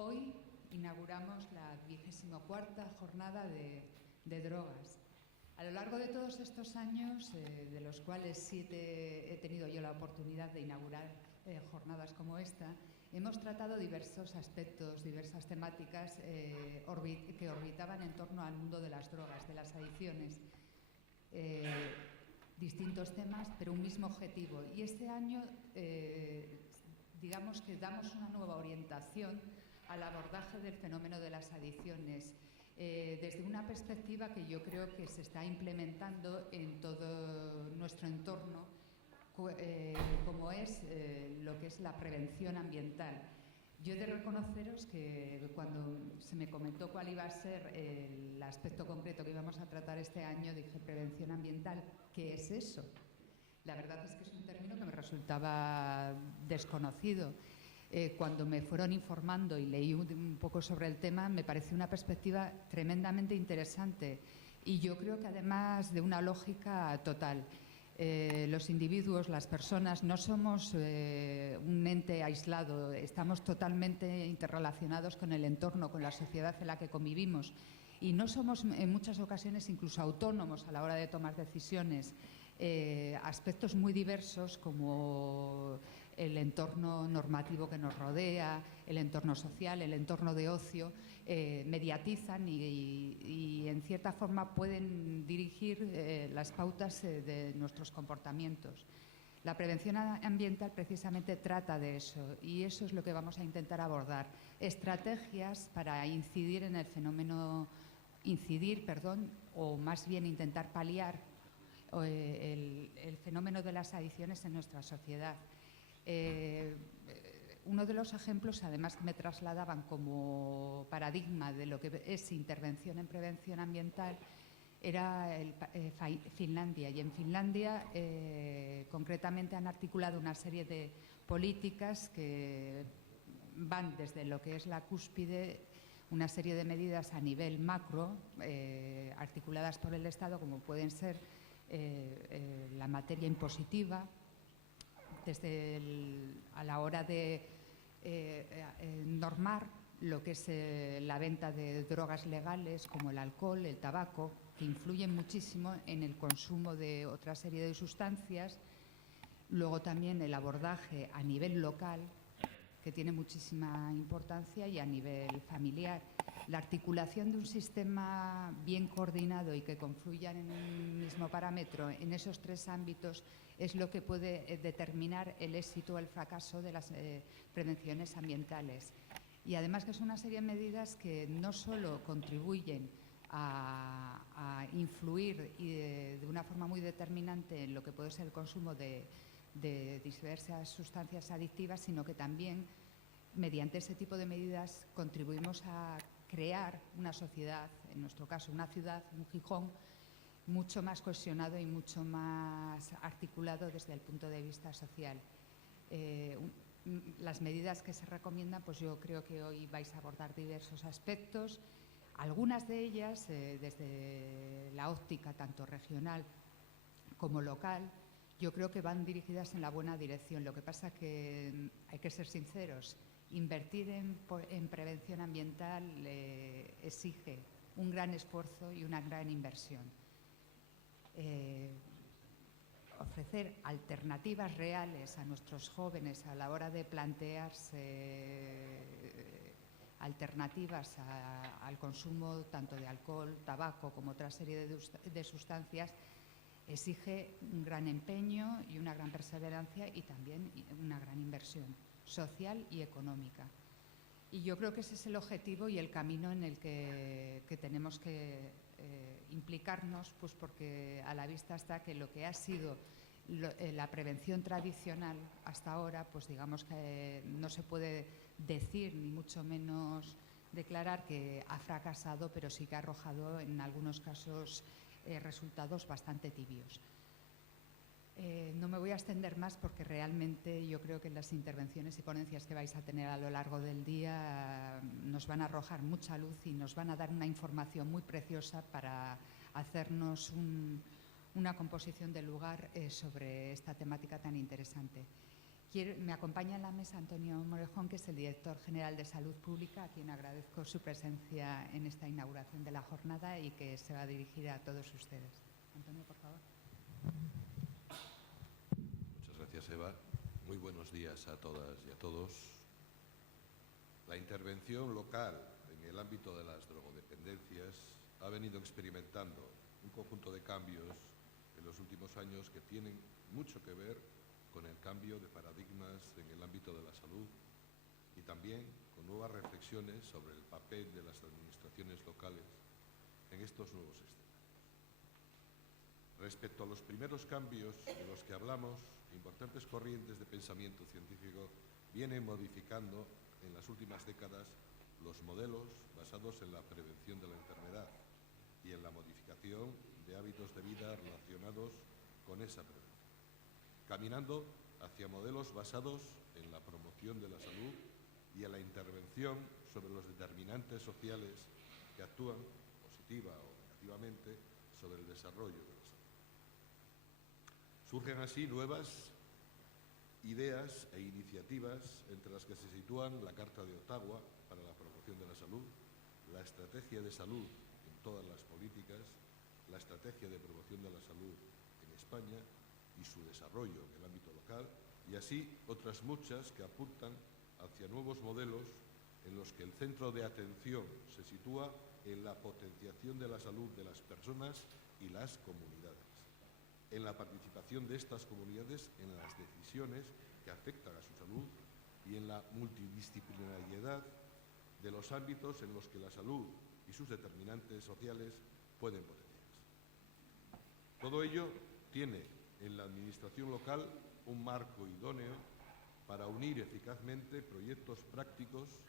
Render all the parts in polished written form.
Hoy inauguramos la 24ª jornada de drogas. A lo largo de todos estos años, de los cuales 7 he tenido yo la oportunidad de inaugurar jornadas como esta, hemos tratado diversos aspectos, diversas temáticas que orbitaban en torno al mundo de las drogas, de las adicciones. Distintos temas, pero un mismo objetivo. Y este año, digamos que damos una nueva orientación al abordaje del fenómeno de las adicciones, desde una perspectiva que yo creo que se está implementando en todo nuestro entorno, como es lo que es la prevención ambiental. Yo he de reconoceros que cuando se me comentó cuál iba a ser el aspecto concreto que íbamos a tratar este año, dije prevención ambiental, ¿qué es eso? La verdad es que es un término que me resultaba desconocido. Cuando me fueron informando y leí un poco sobre el tema, me pareció una perspectiva tremendamente interesante y yo creo que además de una lógica total. Los individuos, las personas, no somos un ente aislado, estamos totalmente interrelacionados con el entorno, con la sociedad en la que convivimos y no somos en muchas ocasiones incluso autónomos a la hora de tomar decisiones. Aspectos muy diversos como el entorno normativo que nos rodea, el entorno social, el entorno de ocio, mediatizan y en cierta forma pueden dirigir las pautas de nuestros comportamientos. La prevención ambiental precisamente trata de eso y eso es lo que vamos a intentar abordar. Estrategias para incidir en el fenómeno, o más bien intentar paliar el fenómeno de las adicciones en nuestra sociedad. Uno de los ejemplos, además, que me trasladaban como paradigma de lo que es intervención en prevención ambiental era Finlandia. Y en Finlandia, concretamente, han articulado una serie de políticas que van desde lo que es la cúspide, una serie de medidas a nivel macro, articuladas por el Estado, como pueden ser la materia impositiva, desde a la hora de normar lo que es la venta de drogas legales como el alcohol, el tabaco, que influyen muchísimo en el consumo de otra serie de sustancias. Luego también el abordaje a nivel local, que tiene muchísima importancia, y a nivel familiar. La articulación de un sistema bien coordinado y que confluya en un mismo parámetro en esos 3 ámbitos es lo que puede determinar el éxito o el fracaso de las prevenciones ambientales. Y además que es una serie de medidas que no solo contribuyen a influir y de una forma muy determinante en lo que puede ser el consumo de diversas sustancias adictivas, sino que también mediante ese tipo de medidas contribuimos a crear una sociedad, en nuestro caso una ciudad, un Gijón, mucho más cohesionado y mucho más articulado desde el punto de vista social. Las medidas que se recomiendan, pues yo creo que hoy vais a abordar diversos aspectos, algunas de ellas desde la óptica tanto regional como local. Yo creo que van dirigidas en la buena dirección. Lo que pasa es que hay que ser sinceros. Invertir en prevención ambiental exige un gran esfuerzo y una gran inversión. Ofrecer alternativas reales a nuestros jóvenes a la hora de plantearse alternativas al consumo tanto de alcohol, tabaco como otra serie de sustancias exige un gran empeño y una gran perseverancia y también una gran inversión social y económica. Y yo creo que ese es el objetivo y el camino en el que tenemos que implicarnos, pues porque a la vista está que lo que ha sido la prevención tradicional hasta ahora, pues digamos que no se puede decir ni mucho menos declarar que ha fracasado, pero sí que ha arrojado en algunos casos resultados bastante tibios. No me voy a extender más porque realmente yo creo que en las intervenciones y ponencias que vais a tener a lo largo del día nos van a arrojar mucha luz y nos van a dar una información muy preciosa para hacernos una composición del lugar sobre esta temática tan interesante. Me acompaña en la mesa Antonio Morejón, que es el director general de Salud Pública, a quien agradezco su presencia en esta inauguración de la jornada y que se va a dirigir a todos ustedes. Antonio, por favor. Muchas gracias, Eva. Muy buenos días a todas y a todos. La intervención local en el ámbito de las drogodependencias ha venido experimentando un conjunto de cambios en los últimos años que tienen mucho que ver con el cambio de paradigmas en el ámbito de la salud y también con nuevas reflexiones sobre el papel de las administraciones locales en estos nuevos escenarios. Respecto a los primeros cambios de los que hablamos, importantes corrientes de pensamiento científico vienen modificando en las últimas décadas los modelos basados en la prevención de la enfermedad y en la modificación de hábitos de vida relacionados con esa prevención, caminando hacia modelos basados en la promoción de la salud y en la intervención sobre los determinantes sociales que actúan positiva o negativamente sobre el desarrollo de la salud. Surgen así nuevas ideas e iniciativas, entre las que se sitúan la Carta de Ottawa para la promoción de la salud, la estrategia de salud en todas las políticas, la estrategia de promoción de la salud en España y su desarrollo en el ámbito local, y así otras muchas que apuntan hacia nuevos modelos en los que el centro de atención se sitúa en la potenciación de la salud de las personas y las comunidades, en la participación de estas comunidades en las decisiones que afectan a su salud y en la multidisciplinariedad de los ámbitos en los que la salud y sus determinantes sociales pueden potenciarse. Todo ello tiene en la administración local un marco idóneo para unir eficazmente proyectos prácticos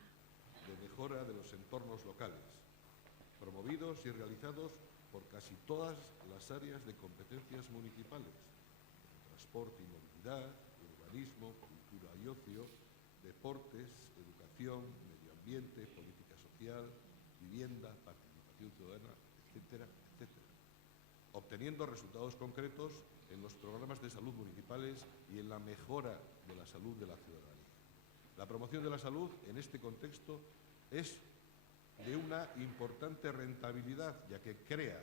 de mejora de los entornos locales, promovidos y realizados por casi todas las áreas de competencias municipales: transporte y movilidad, urbanismo, cultura y ocio, deportes, educación, medio ambiente, política social, vivienda, participación ciudadana, etcétera, etcétera, obteniendo resultados concretos en los programas de salud municipales y en la mejora de la salud de la ciudadanía. La promoción de la salud en este contexto es de una importante rentabilidad, ya que crea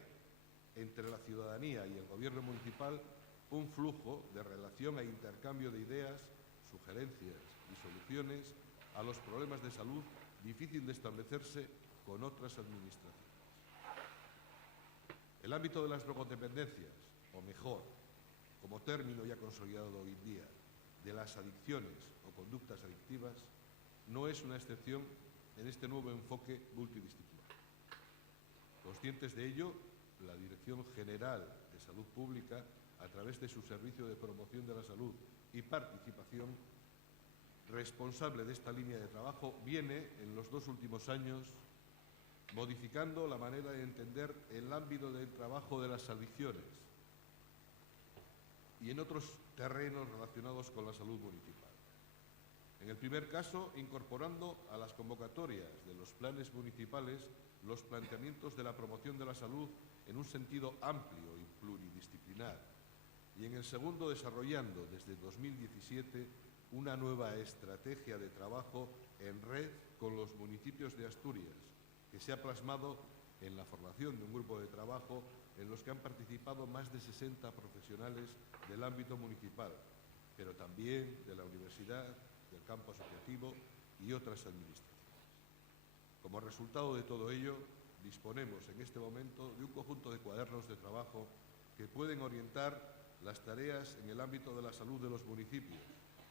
entre la ciudadanía y el gobierno municipal un flujo de relación e intercambio de ideas, sugerencias y soluciones a los problemas de salud difícil de establecerse con otras administraciones. El ámbito de las drogodependencias, o mejor, como término ya consolidado hoy en día, de las adicciones o conductas adictivas, no es una excepción en este nuevo enfoque multidisciplinar. Conscientes de ello, la Dirección General de Salud Pública, a través de su Servicio de Promoción de la Salud y Participación, responsable de esta línea de trabajo, viene en los 2 últimos años modificando la manera de entender el ámbito del trabajo de las adicciones y en otros terrenos relacionados con la salud municipal. En el primer caso, incorporando a las convocatorias de los planes municipales los planteamientos de la promoción de la salud en un sentido amplio y pluridisciplinar, y en el segundo, desarrollando desde 2017 una nueva estrategia de trabajo en red con los municipios de Asturias, que se ha plasmado en la formación de un grupo de trabajo en los que han participado más de 60 profesionales del ámbito municipal, pero también de la universidad, del campo asociativo y otras administraciones. Como resultado de todo ello, disponemos en este momento de un conjunto de cuadernos de trabajo que pueden orientar las tareas en el ámbito de la salud de los municipios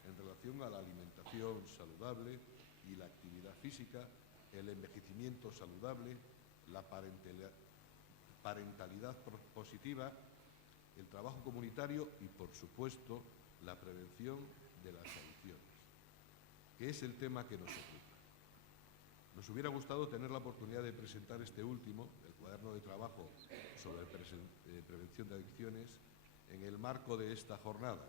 en relación a la alimentación saludable y la actividad física, el envejecimiento saludable, la parentalidad positiva, el trabajo comunitario y, por supuesto, la prevención de las adicciones, que es el tema que nos ocupa. Nos hubiera gustado tener la oportunidad de presentar este último, el cuaderno de trabajo sobre prevención de adicciones, en el marco de esta jornada,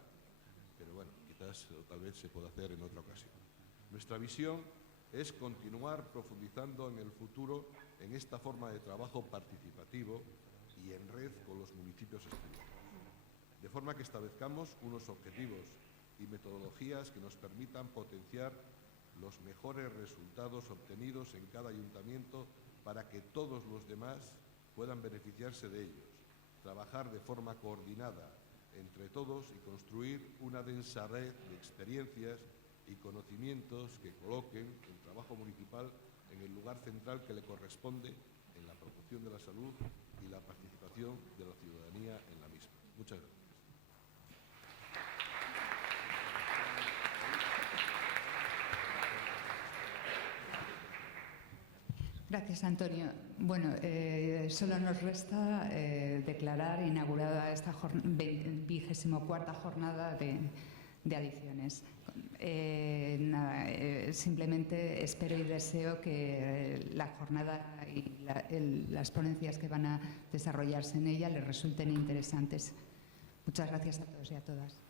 pero bueno, quizás o tal vez se pueda hacer en otra ocasión. Nuestra visión es continuar profundizando en el futuro en esta forma de trabajo participativo y en red con los municipios asturianos, de forma que establezcamos unos objetivos y metodologías que nos permitan potenciar los mejores resultados obtenidos en cada ayuntamiento para que todos los demás puedan beneficiarse de ellos, trabajar de forma coordinada entre todos y construir una densa red de experiencias y conocimientos que coloquen el trabajo municipal en el lugar central que le corresponde en la promoción de la salud y la participación de la ciudadanía en la misma. Muchas gracias. Gracias, Antonio. Bueno, solo nos resta declarar inaugurada esta 24ª jornada de adicciones. Simplemente espero y deseo que la jornada y las ponencias que van a desarrollarse en ella les resulten interesantes. Muchas gracias a todos y a todas.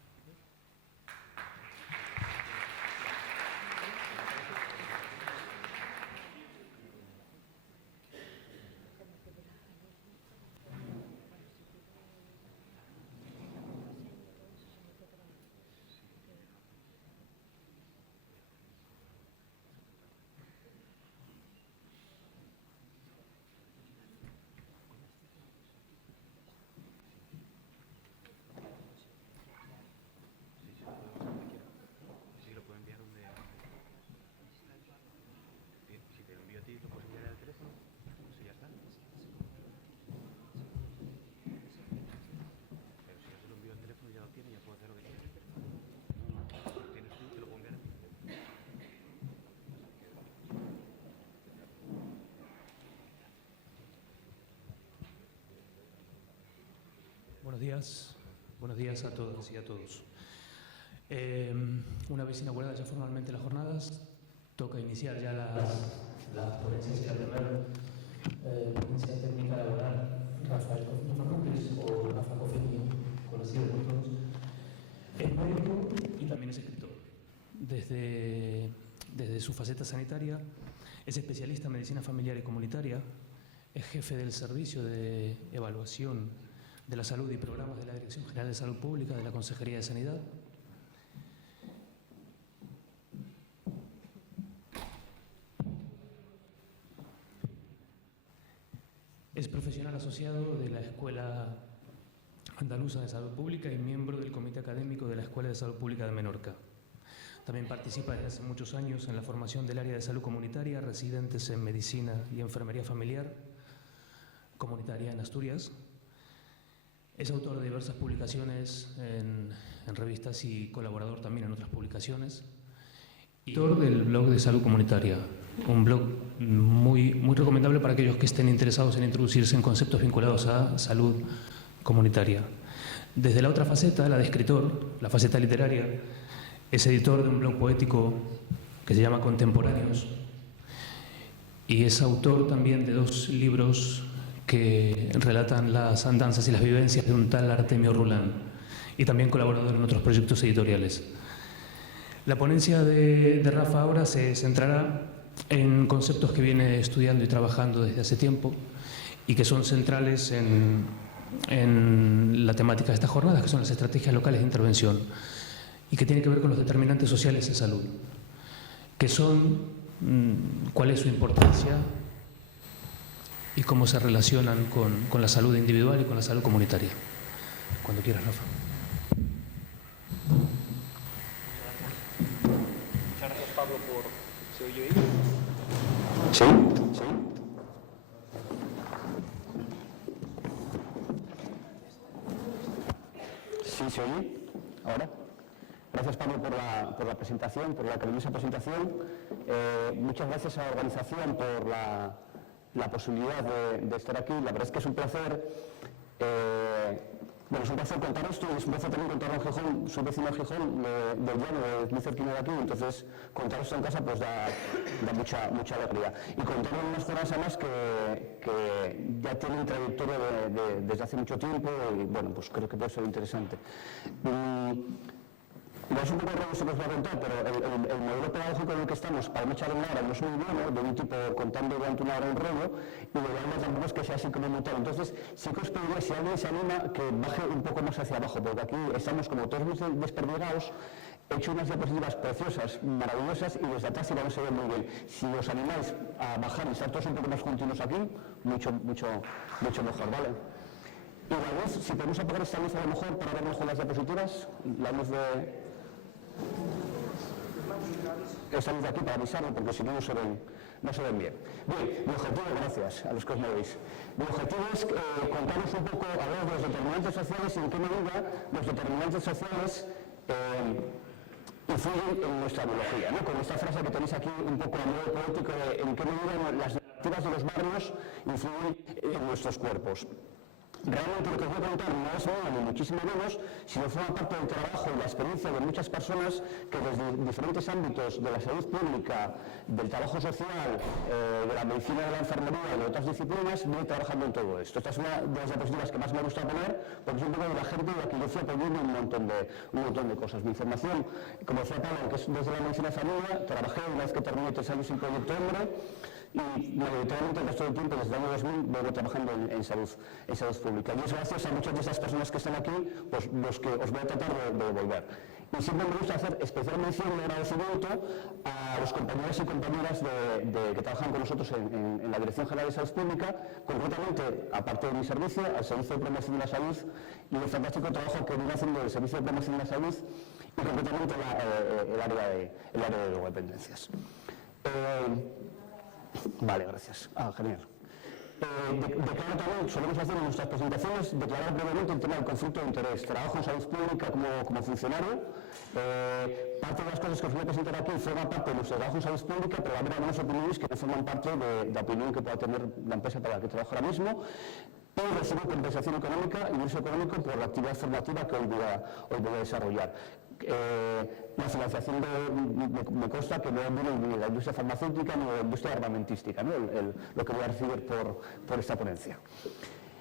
Buenos días a todas y a todos. Una vez inauguradas ya formalmente las jornadas, toca iniciar ya las ponencias y la primera ponencia técnica laboral. Rafael Fernández o Rafa Cofeño, conocido por todos, es médico y también es escritor. Desde su faceta sanitaria es especialista en medicina familiar y comunitaria, es jefe del servicio de evaluación de la Salud y Programas de la Dirección General de Salud Pública de la Consejería de Sanidad. Es profesional asociado de la Escuela Andaluza de Salud Pública y miembro del Comité Académico de la Escuela de Salud Pública de Menorca. También participa desde hace muchos años en la formación del área de salud comunitaria, residentes en medicina y enfermería familiar comunitaria en Asturias. Es autor de diversas publicaciones en revistas y colaborador también en otras publicaciones. Y autor del blog de Salud Comunitaria, un blog muy recomendable para aquellos que estén interesados en introducirse en conceptos vinculados a salud comunitaria. Desde la otra faceta, la de escritor, la faceta literaria, es editor de un blog poético que se llama Contemporáneos y es autor también de 2 libros que relatan las andanzas y las vivencias de un tal Artemio Rulán y también colaborador en otros proyectos editoriales. La ponencia de Rafa ahora se centrará en conceptos que viene estudiando y trabajando desde hace tiempo y que son centrales en la temática de estas jornadas, que son las estrategias locales de intervención y que tienen que ver con los determinantes sociales de salud, que son cuál es su importancia y cómo se relacionan con la salud individual y con la salud comunitaria. Cuando quieras, Rafa. Muchas gracias, Pablo, por... ¿Se oye bien? ¿Sí? ¿Sí se oye? ¿Ahora? Gracias, Pablo, por la presentación, por la cariñosa presentación. Muchas gracias a la organización por la posibilidad de estar aquí. La verdad es que es un placer. Es un placer contar esto y es un placer también contarlo en Gijón. Soy vecino de Gijón, del Llano, muy cerquino de aquí, entonces contar esto en casa pues da mucha alegría. Y contarlo en unas jornadas además que ya tienen trayectoria desde hace mucho tiempo y bueno, pues creo que puede ser interesante. No es un poco raro esto que os voy a contar, pero el modelo pedagógico en el que estamos, para no echar una hora, no es muy bueno, de un tipo contando durante una hora un rollo, y de la otra tampoco es que sea así como montado. Entonces, sí que os pediría, si alguien se anima, que baje un poco más hacia abajo, porque aquí estamos como todos muy desperdigados, He hecho unas diapositivas preciosas, maravillosas, y desde atrás no se ve muy bien. Si os animáis a bajar y estar todos un poco más juntinos aquí, mucho mejor, ¿vale? Y la luz, si podemos apagar esta luz a lo mejor para ver mejor las diapositivas, la luz de... esta luz de aquí para avisarlo, porque si no, no se ven bien. Bien, mi objetivo, gracias a los que os movéis. Mi objetivo es contaros un poco, a ver, los determinantes sociales y en qué medida los determinantes sociales influyen en nuestra biología, ¿no? Con esta frase que tenéis aquí un poco a modo poético de en qué medida las narrativas de los barrios influyen en nuestros cuerpos. Realmente lo que os voy a contar no es nada ni muchísimo menos, sino forma parte del trabajo y la experiencia de muchas personas que desde diferentes ámbitos de la salud pública, del trabajo social, de la medicina, de la enfermería y de otras disciplinas vienen trabajando en todo esto. Esta es una de las diapositivas que más me gusta poner, porque es un poco de la gente de la que yo fui aprendiendo un montón de cosas. Mi formación, como decía Pablo, que es desde la medicina de familia, trabajé una vez que terminé 3 años en Proyecto Hombre, y mayoritariamente el resto del tiempo, desde el año 2000, vengo trabajando en salud pública. Y es gracias a muchas de esas personas que están aquí, pues los que os voy a tratar de devolver. Y siempre me gusta hacer especial mención y agradecimiento a los compañeros y compañeras que trabajan con nosotros en la Dirección General de Salud Pública, concretamente, aparte de mi servicio, al Servicio de Promoción de la Salud y el fantástico trabajo que viene haciendo el Servicio de Promoción de la Salud y concretamente el área de drogodependencias. Vale, gracias. Genial. Declaro también, solemos hacer en nuestras presentaciones, declarar brevemente el tema del conflicto de interés. Trabajo en salud pública como funcionario. Parte de las cosas que os voy a presentar aquí forman parte de nuestro trabajo en salud pública, pero va a haber algunas opiniones que no forman parte de la opinión que pueda tener la empresa para la que trabajo ahora mismo. Y recibo compensación económica, ingreso económico por la actividad formativa que hoy voy a desarrollar. La financiación me consta que no viene ni de la industria farmacéutica ni de la industria armamentística, ¿no? Lo que voy a recibir por esta ponencia.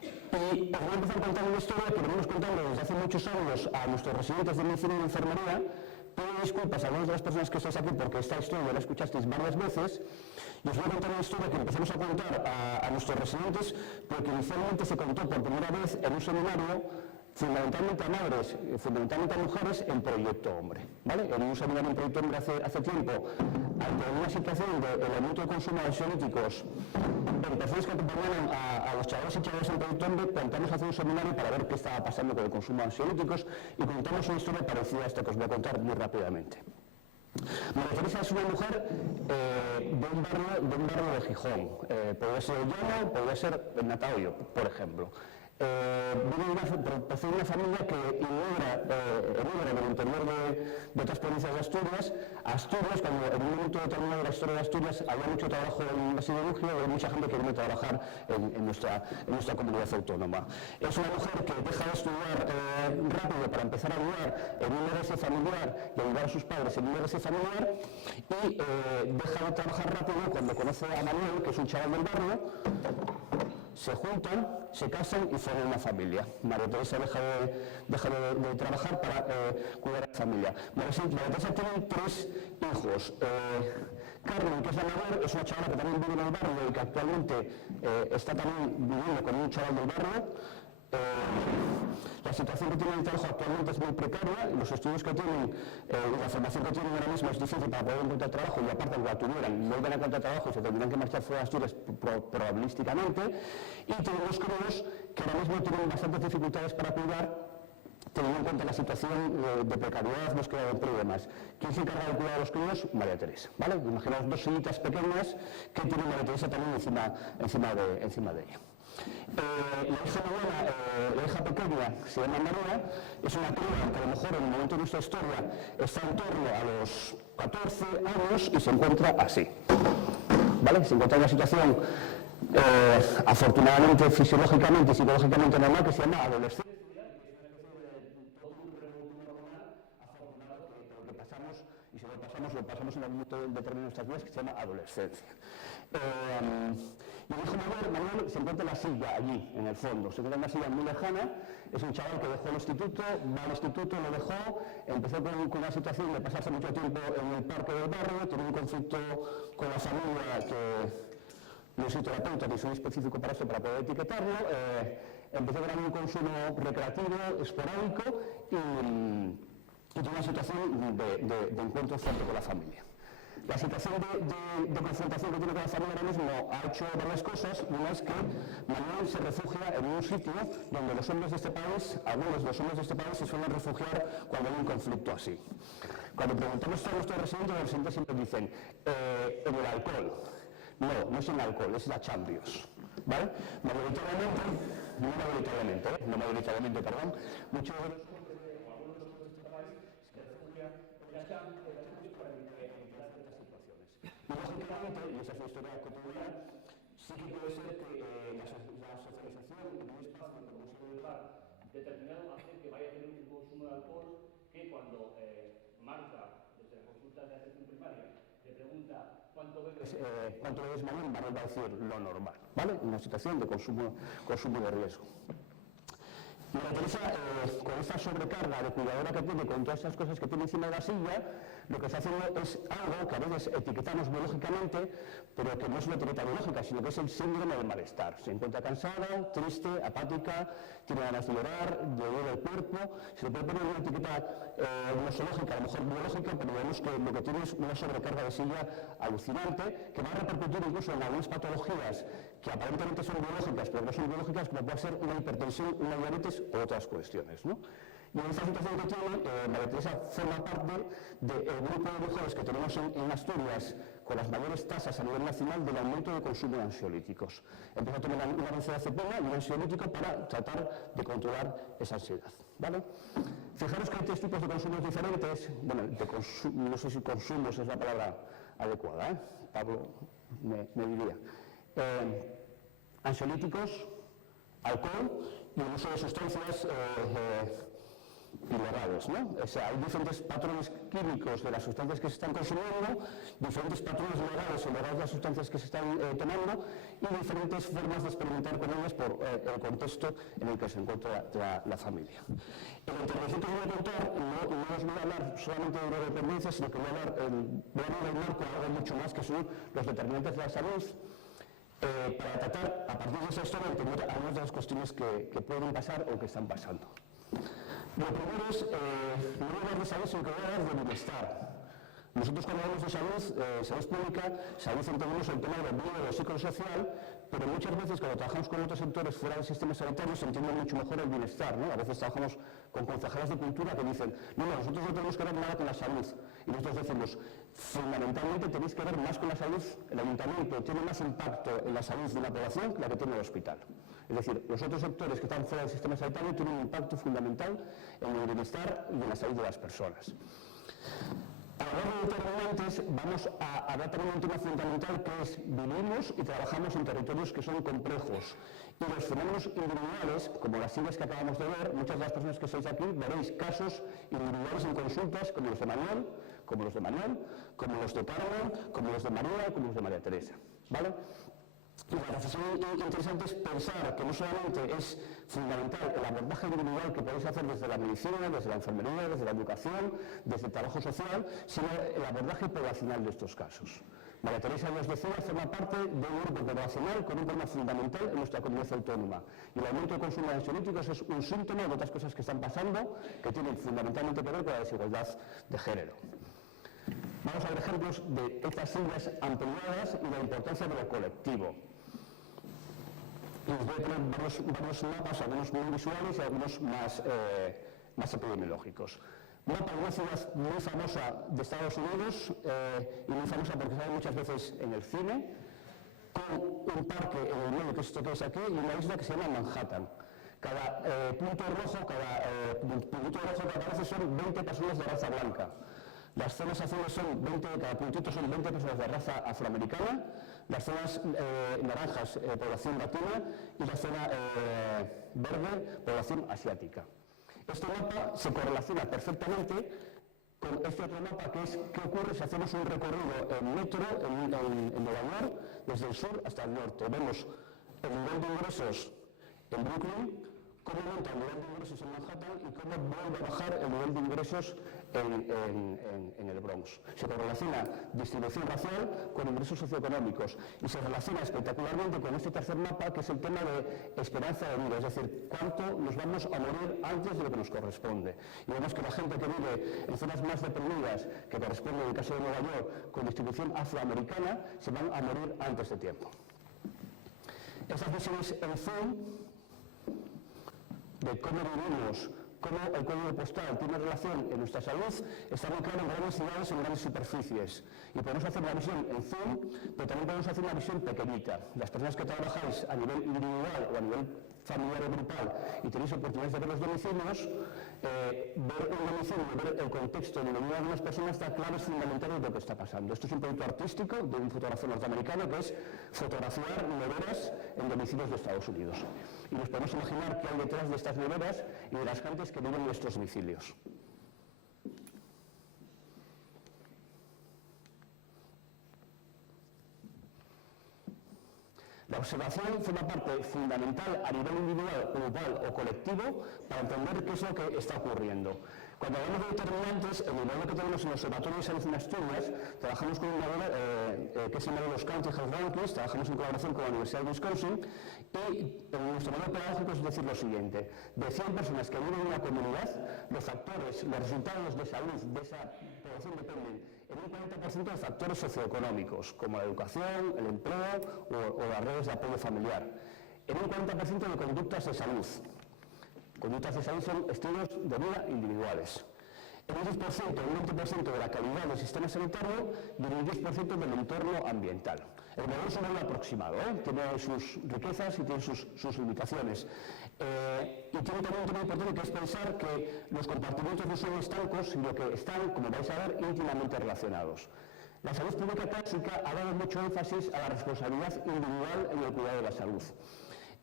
Y os voy a empezar contando una historia que venimos contando desde hace muchos años a nuestros residentes de medicina y de enfermería. Pido disculpas a algunas de las personas que estáis aquí porque esta historia la escuchasteis varias veces. Y os voy a contar una historia que empezamos a contar a nuestros residentes porque inicialmente se contó por primera vez en un seminario fundamentalmente a madres, fundamentalmente a mujeres, en Proyecto Hombre, ¿vale? En un seminario en Proyecto Hombre hace tiempo, ante una situación de aumento de consumo de ansiolíticos, en personas que acompañaron a los chavales y chavalas en Proyecto Hombre, planteamos hacer un seminario para ver qué estaba pasando con el consumo de ansiolíticos y contamos una historia parecida a esta que os voy a contar muy rápidamente. María Teresa es una mujer de un barrio de Gijón, podría ser el Llano, podría ser el Natahoyo, por ejemplo. Procede de una familia que emigra en el interior de otras provincias de Asturias. Asturias, cuando en un momento determinado de la historia de Asturias había mucho trabajo en la siderurgia y hay mucha gente que viene a trabajar en nuestra comunidad autónoma. Es una mujer que deja de estudiar rápido para empezar a ayudar en un negocio familiar y ayudar a sus padres en un negocio familiar y deja de trabajar rápido cuando conoce a Manuel, que es un chaval del barrio. Se juntan, se casan y forman una familia. María Teresa deja de trabajar para cuidar a la familia. María Teresa tiene 3 hijos. Carmen, que es la mayor, es una chavala que también vive en el barrio y que actualmente está también viviendo con un chaval del barrio. La situación que tienen el trabajo actualmente es muy precaria, los estudios que tienen y la formación que tienen ahora mismo es difícil para poder encontrar trabajo y aparte que la tuvieran, no van a encontrar trabajo y se tendrán que marchar fuera de Asturias probabilísticamente. Y tenemos críos que ahora mismo tienen bastantes dificultades para cuidar, teniendo en cuenta la situación de precariedad, búsqueda de empleo y demás. ¿Quién se encarga de cuidar a los críos? María Teresa, ¿vale? Imaginaos 2 sillitas pequeñas que tiene María Teresa también encima de ella. La hija pequeña se llama María, es una cría que a lo mejor en el momento de nuestra historia está en torno a los 14 años y se encuentra así, ¿vale? Se encuentra en una situación afortunadamente fisiológicamente y psicológicamente normal que se llama adolescencia. Lo pasamos en algún momento determinado de nuestras vidas que se llama adolescencia. Y el hijo Manuel se encuentra en la silla allí, en el fondo, se encuentra en una silla muy lejana, es un chaval que dejó el instituto, va al instituto, lo dejó, empezó con una situación de pasarse mucho tiempo en el parque del barrio, tiene un conflicto con la familia que no soy terapeuta ni soy específico para esto, para poder etiquetarlo, empezó con un consumo recreativo, esporádico y tiene una situación de encuentro fuerte con la familia. La situación de confrontación que tiene con la familia ahora mismo ha hecho varias cosas. Una es que Manuel se refugia en un sitio donde los hombres de este país, algunos de los hombres de este país, se suelen refugiar cuando hay un conflicto así. Cuando preguntamos a nuestros residentes siempre dicen, en el alcohol. No es en el alcohol, es la Champions. ¿Vale? Mayoritariamente, muchos de los hombres o algunos de los hombres de este país se refugian en la Champions para evitar ciertas situaciones. Y lógicamente, y esa es la historia cotidiana, sí que puede ser que la socialización en un espacio como un sitio de bar determinado hace que vaya a tener un consumo de alcohol que cuando Marta, desde la consulta de atención primaria, le pregunta ¿cuánto bebes, Manuel? Manuel va a decir lo normal, ¿vale? Una situación de consumo de riesgo. María Teresa, con esta sobrecarga de cuidadora que tiene, con todas esas cosas que tiene encima de la silla, lo que está haciendo es algo que a veces etiquetamos biológicamente, pero que no es una etiqueta biológica, sino que es el síndrome del malestar. Se encuentra cansada, triste, apática, tiene ganas de llorar, de doler el cuerpo. Se le puede poner una etiqueta nosológica, a lo mejor biológica, pero vemos que lo que tiene es una sobrecarga de silla alucinante, que va a repercutir incluso en algunas patologías que aparentemente son biológicas, pero no son biológicas, como puede ser una hipertensión, una diabetes o otras cuestiones, ¿no? Y en esta situación que tiene, María Teresa forma parte del grupo de mujeres que tenemos en Asturias con las mayores tasas a nivel nacional del aumento de consumo de ansiolíticos. Empezó a tomar una benzodiazepina y un ansiolítico para tratar de controlar esa ansiedad, ¿vale? Fijaros que hay tres tipos de consumos diferentes. Bueno, no sé si consumos es la palabra adecuada, ¿eh? Pablo me diría. Ansiolíticos, alcohol y el uso de sustancias ilegales, ¿no? O sea, hay diferentes patrones químicos de las sustancias que se están consumiendo, diferentes patrones legales o ilegales de las sustancias que se están tomando y diferentes formas de experimentar con ellas por el contexto en el que se encuentra la familia. En la intervención que voy a contar no os voy a hablar solamente de drogodependencia, sino que voy a hablar del marco de algo mucho más que son los determinantes de la salud, para tratar, a partir de esa historia, entender algunas de las cuestiones que pueden pasar o que están pasando. Lo primero es, no hablar de salud, sino que voy a hablar de bienestar. Nosotros cuando hablamos de salud pública, salud entendemos el tema del bio, del psicosocial, pero muchas veces cuando trabajamos con otros sectores fuera del sistema sanitario se entiende mucho mejor el bienestar, ¿no? A veces trabajamos con concejalas de cultura que dicen, no, nosotros no tenemos que ver nada con la salud. Y nosotros decimos, fundamentalmente tenéis que ver más con la salud, el ayuntamiento tiene más impacto en la salud de una población que la que tiene el hospital. Es decir, los otros sectores que están fuera del sistema sanitario tienen un impacto fundamental en el bienestar y en la salud de las personas. A lo largo de determinantes vamos a hablar también de un tema fundamental que es vivimos y trabajamos en territorios que son complejos y los fenómenos individuales, como las siglas que acabamos de ver, muchas de las personas que estáis aquí veréis casos individuales en consultas como los de Manuel, como los de Carmen, como los de María, como los de María Teresa, ¿vale? Y la reflexión interesante es pensar que no solamente es fundamental el abordaje individual que podéis hacer desde la medicina, desde la enfermería, desde la educación, desde el trabajo social, sino el abordaje poblacional de estos casos. María Teresa nos decía, forma parte de un grupo poblacional con un problema fundamental en nuestra comunidad autónoma. Y el aumento de consumo de ansiolíticos es un síntoma de otras cosas que están pasando que tienen fundamentalmente que ver con la desigualdad de género. Vamos a ver ejemplos de estas siglas ampliadas y la importancia de lo colectivo. Y os voy a poner varios mapas, algunos muy visuales y algunos más epidemiológicos. Mapa de una ciudad muy famosa de Estados Unidos y muy famosa porque sale muchas veces en el cine, con un parque en el medio, que es esto que es aquí, y una isla que se llama Manhattan. Cada puntito rojo que aparece son 20 personas de raza blanca. Las zonas azules son 20, cada puntito son 20 personas de raza afroamericana, las zonas naranjas, población latina, y la zona verde, población asiática. Este mapa se correlaciona perfectamente con este otro mapa, que es qué ocurre si hacemos un recorrido en metro en Nueva York, desde el sur hasta el norte. Vemos el nivel de ingresos en Brooklyn, cómo aumenta el nivel de ingresos en Manhattan y cómo vuelve a bajar el nivel de ingresos en el Bronx. Se correlaciona distribución racial con ingresos socioeconómicos y se relaciona espectacularmente con este tercer mapa, que es el tema de esperanza de vida, es decir, cuánto nos vamos a morir antes de lo que nos corresponde. Y vemos que la gente que vive en zonas más deprimidas, que corresponde en el caso de Nueva York, con distribución afroamericana, se van a morir antes de tiempo. Estas visiones en zoom de cómo vivimos, cómo el código postal tiene relación en nuestra salud, está muy claro en grandes ciudades, en grandes superficies. Y podemos hacer una visión en zoom, pero también podemos hacer una visión pequeñita. Las personas que trabajáis a nivel individual o a nivel familiar o grupal y tenéis oportunidades de ver los domicilios, ver un domicilio, ver el contexto de la vida de unas personas da claves fundamentales de lo que está pasando. Esto es un proyecto artístico de un fotógrafo norteamericano que es fotografiar neveras en domicilios de Estados Unidos. Y nos podemos imaginar qué hay detrás de estas neveras y de las gentes que viven en estos domicilios. La observación forma parte fundamental a nivel individual, grupal o colectivo para entender qué es lo que está ocurriendo. Cuando hablamos de determinantes, el modelo que tenemos en el Observatorio de Salud en Asturias, trabajamos con un modelo que es el modelo County Health Rankings, trabajamos en colaboración con la Universidad de Wisconsin, y nuestro modelo pedagógico es decir lo siguiente: de 100 personas que viven en una comunidad, los factores, los resultados de salud de esa población dependen en un 40% de factores socioeconómicos, como la educación, el empleo o las redes de apoyo familiar. En un 40% de conductas de salud. Conductas de salud son estilos de vida individuales. En un 10%, un 20% de la calidad del sistema sanitario y en un 10% del entorno ambiental. El modelo es un modelo aproximado, tiene sus riquezas y tiene sus limitaciones. Y tiene también un tema importante, que es pensar que los compartimentos no son estancos, sino que están, como vais a ver, íntimamente relacionados. La salud pública clásica ha dado mucho énfasis a la responsabilidad individual en el cuidado de la salud.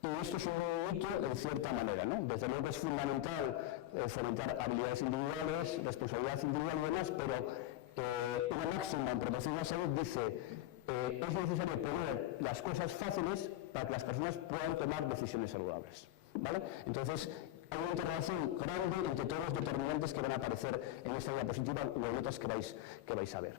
Y esto es un mito en cierta manera, ¿no? Desde luego que es fundamental fomentar habilidades individuales, responsabilidad individual y demás, pero una máxima en promoción de la salud dice es necesario poner las cosas fáciles para que las personas puedan tomar decisiones saludables, ¿vale? Entonces, hay una interrelación grande entre todos los determinantes que van a aparecer en esta diapositiva o en otras que vais a ver.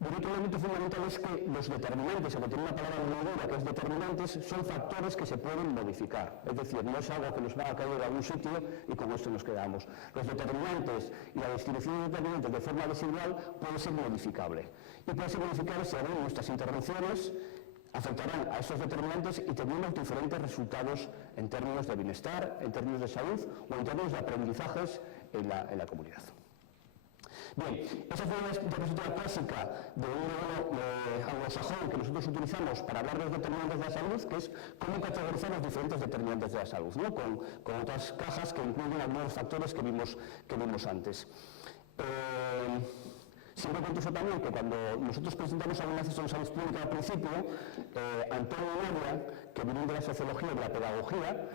Y otro elemento fundamental es que los determinantes, aunque tiene una palabra muy dura que es determinantes, son factores que se pueden modificar. Es decir, no es algo que nos va a caer de algún sitio y con esto nos quedamos. Los determinantes y la distribución de determinantes de forma desigual puede ser modificable. Y puede ser modificable si aún nuestras intervenciones afectarán a esos determinantes y tendremos diferentes resultados en términos de bienestar, en términos de salud o en términos de aprendizajes en la comunidad. Bien, esa fue una diapositiva clásica de un modelo anglosajón que nosotros utilizamos para hablar de los determinantes de la salud, que es cómo categorizar los diferentes determinantes de la salud, ¿no? con otras cajas que incluyen algunos factores que vimos antes. Siempre cuento eso también, que cuando nosotros presentamos alguna sesión de salud pública al principio, Antonio y Nadia, que vienen de la sociología y de la pedagogía,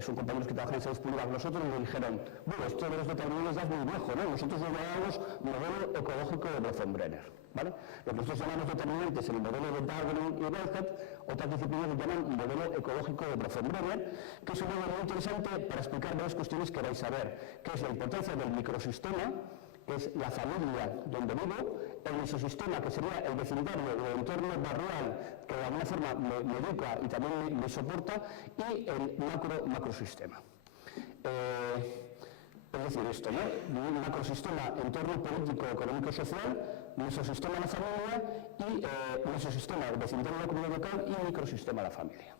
son compañeros que trabajan en salud pública con nosotros, nos dijeron, bueno, esto de los determinantes ya es muy viejo, ¿no? Nosotros lo llamamos modelo ecológico de Bronfenbrenner, ¿vale? Lo que nosotros llamamos determinantes en el modelo de Darwin y Bellhead, otras disciplinas lo llaman modelo ecológico de Bronfenbrenner, que es un modelo muy interesante para explicar varias cuestiones que vais a ver, que es la importancia del microsistema, que es la familia donde vivo, el mesosistema, que sería el vecindario o el entorno barrial, que de alguna forma me educa y también me soporta, y el macrosistema. Es decir, esto, ¿no? Un macrosistema, entorno político, económico, social, mesosistema la familia y mesosistema, el vecindario de la comunidad local y microsistema la familia.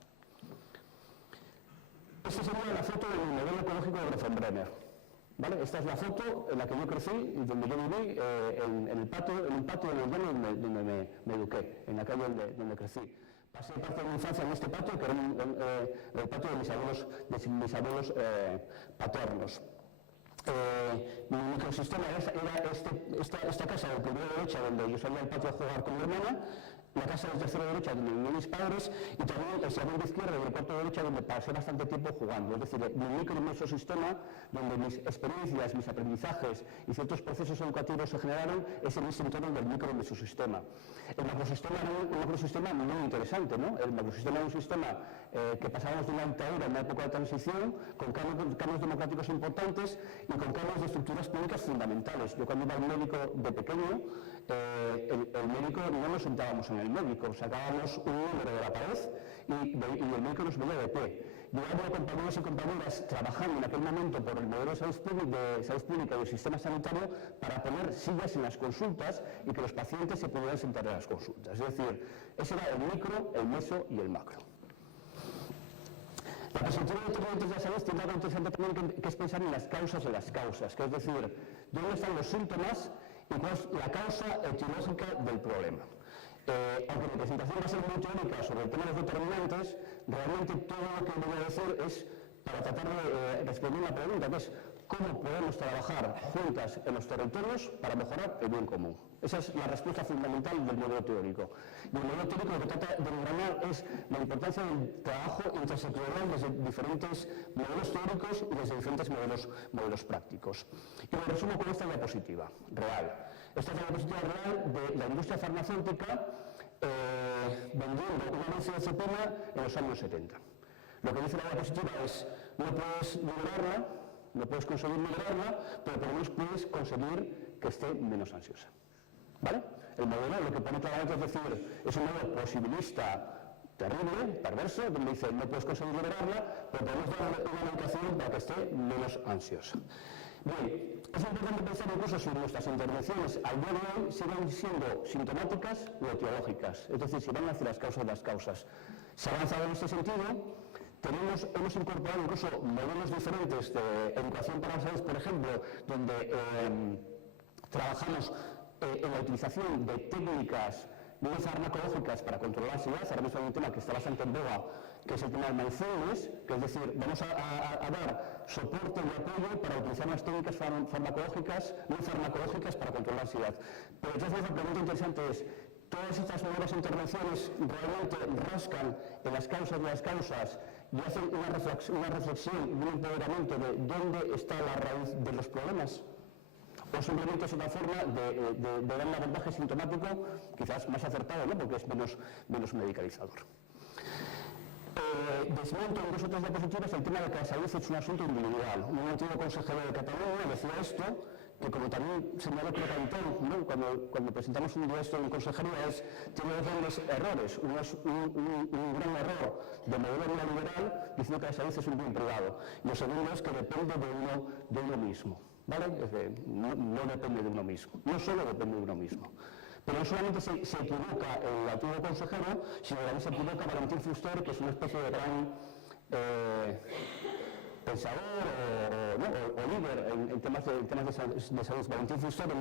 Esta sería la foto del modelo ecológico de Bronfenbrenner. ¿Vale? Esta es la foto en la que yo crecí y donde yo viví, en un patio en el llano donde me eduqué, en la calle donde crecí. Pasé parte de mi infancia en este patio, que era el patio de mis abuelos paternos. Mi microsistema era esta casa del primero derecha, donde yo salía al patio a jugar con mi hermana. la casa del tercero derecha donde vivían mis padres y también el segundo izquierdo y el cuarto derecha donde pasé bastante tiempo jugando. Es decir, mi micro y mesosistema, donde mis experiencias, mis aprendizajes y ciertos procesos educativos se generaron, es en ese entorno del micro y mesosistema. El macrosistema era un macrosistema muy interesante, ¿no? El macrosistema era un sistema que pasábamos de una dictadura a una época de transición, con cambios democráticos importantes y con cambios de estructuras públicas fundamentales. Yo cuando iba al médico de pequeño, el médico no nos sentábamos en el médico, sacábamos un número de la pared y el médico nos veía de pie. Yo había compañeros y compañeras trabajando en aquel momento por el modelo de salud pública y el sistema sanitario para poner sillas en las consultas y que los pacientes se pudieran sentar en las consultas. Es decir, ese era el micro, el meso y el macro. La perspectiva de determinantes de la salud tiene algo interesante también que es pensar en las causas de las causas, que es decir, dónde están los síntomas y cuál es la causa etiológica del problema. Aunque mi presentación va a ser muy teórica sobre el tema de los determinantes, realmente todo lo que voy a decir es para tratar de responder una pregunta, que es ¿cómo podemos trabajar juntas en los territorios para mejorar el bien común? Esa es la respuesta fundamental del modelo teórico. Y el modelo teórico lo que trata de desgranar es la importancia del trabajo intersectorial desde diferentes modelos teóricos y desde diferentes modelos prácticos. Y lo resumo con esta diapositiva real. Esta es la diapositiva real de la industria farmacéutica vendiendo una benzodiazepina en los años 70. Lo que dice la diapositiva es, no puedes liberarla, no puedes conseguir liberarla, pero por lo menos puedes conseguir que esté menos ansiosa. ¿Vale? El modelo lo que pone claramente es decir, es un modelo posibilista terrible, perverso, donde dice no puedes conseguir liberarla, pero podemos darle una medicación para que esté menos ansiosa. Bien, es importante pensar incluso si nuestras intervenciones al día de hoy siguen siendo sintomáticas o etiológicas, es decir, si van hacia las causas de las causas. Se ha avanzado en este sentido. Hemos incorporado incluso modelos diferentes de educación para la salud, por ejemplo, donde trabajamos en la utilización de técnicas no farmacológicas para controlar la ansiedad. Ahora mismo hay un tema que está bastante en boga, que es el tema del mindfulness, que es decir, vamos a dar soporte y apoyo para utilizar las técnicas farmacológicas, no farmacológicas para controlar la ansiedad. Pero entonces la pregunta interesante es, ¿todas estas nuevas intervenciones realmente rascan en las causas de las causas y hacen una reflexión y un empoderamiento de dónde está la raíz de los problemas? O simplemente es una forma de dar un abordaje sintomático quizás más acertado, ¿no? Porque es menos medicalizador. Desmonto en dos o tres diapositivas el tema de que la salud es un asunto individual. Un antiguo consejero de Cataluña decía esto, que como también señaló Cantón, ¿no? cuando presentamos un día esto en consejería, tiene dos grandes errores. Uno es un gran error de modelo neoliberal diciendo que la salud es un bien privado. Y lo segundo es que depende de uno mismo. ¿Vale? Es decir, no depende de uno mismo. No solo depende de uno mismo. Pero no solamente se equivoca el antiguo consejero, sino también se equivoca Valentín Fuster, que es una especie de gran pensador o líder en temas de salud. Valentín Fuster, en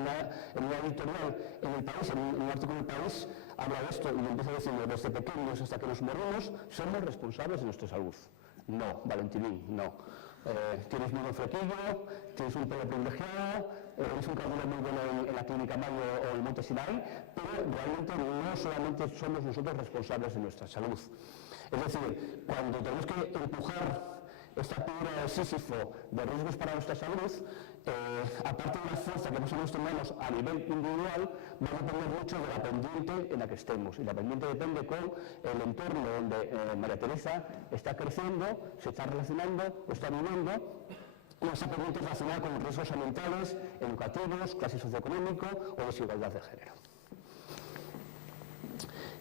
una editorial en El País, en un artículo en El País, habla de esto y empieza diciendo, desde pequeños hasta que nos morimos, somos responsables de nuestra salud. No, Valentín, no. Tienes muy buen flequillo, tienes un pelo privilegiado, eres un cardiólogo muy bueno en la Clínica Mayo o en Monte Sinai, pero realmente no solamente somos nosotros responsables de nuestra salud. Es decir, cuando tenemos que empujar esta piedra de Sísifo de riesgos para nuestra salud, aparte de la fuerza que poseen nuestras manos a nivel individual, va a depender mucho de la pendiente en la que estemos. Y la pendiente depende con el entorno donde María Teresa está creciendo, se está relacionando, o está viviendo, y esa pendiente es relacionada con riesgos ambientales, educativos, clase socioeconómico o desigualdad de género.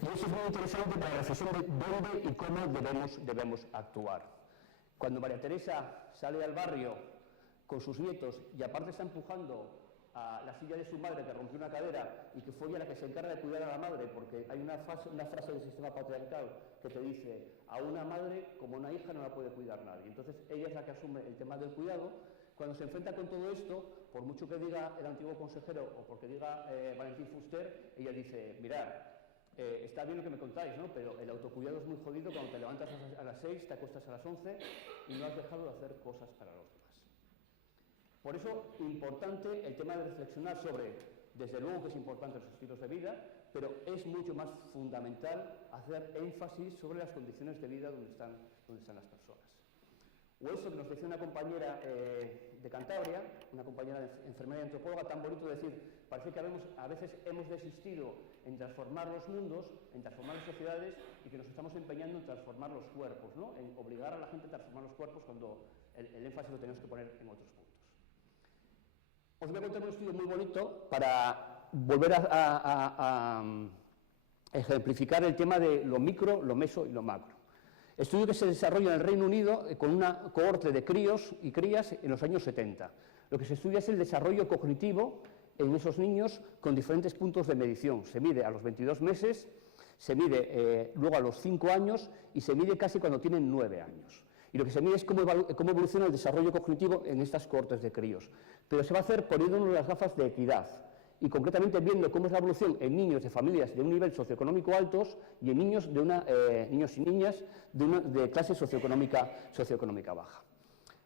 Y eso es muy interesante para la reflexión de dónde y cómo debemos actuar. Cuando María Teresa sale al barrio con sus nietos y aparte está empujando a la silla de su madre que rompió una cadera y que fue ella la que se encarga de cuidar a la madre, porque hay una frase del sistema patriarcal que te dice, a una madre como una hija no la puede cuidar nadie. Entonces ella es la que asume el tema del cuidado. Cuando se enfrenta con todo esto, por mucho que diga el antiguo consejero o porque diga Valentín Fuster, ella dice, mirad, está bien lo que me contáis, ¿no? Pero el autocuidado es muy jodido cuando te levantas a las 6, te acuestas a las 11 y no has dejado de hacer cosas para los demás. Por eso, importante el tema de reflexionar sobre, desde luego que es importante los estilos de vida, pero es mucho más fundamental hacer énfasis sobre las condiciones de vida donde están las personas. O eso que nos decía una compañera de Cantabria, una compañera de enfermera y antropóloga, tan bonito decir, parece que a veces hemos desistido en transformar los mundos, en transformar las sociedades, y que nos estamos empeñando en transformar los cuerpos, ¿no? En obligar a la gente a transformar los cuerpos cuando el énfasis lo tenemos que poner en otros puntos. Os voy a contar un estudio muy bonito para volver a ejemplificar el tema de lo micro, lo meso y lo macro. Estudio que se desarrolla en el Reino Unido con una cohorte de críos y crías en los años 70. Lo que se estudia es el desarrollo cognitivo en esos niños con diferentes puntos de medición. Se mide a los 22 meses, se mide luego a los 5 años y se mide casi cuando tienen 9 años. Y lo que se mide es cómo evoluciona el desarrollo cognitivo en estas cohortes de críos. Pero se va a hacer poniéndonos las gafas de equidad y concretamente viendo cómo es la evolución en niños de familias de un nivel socioeconómico altos y en niños niños y niñas de clase socioeconómica baja.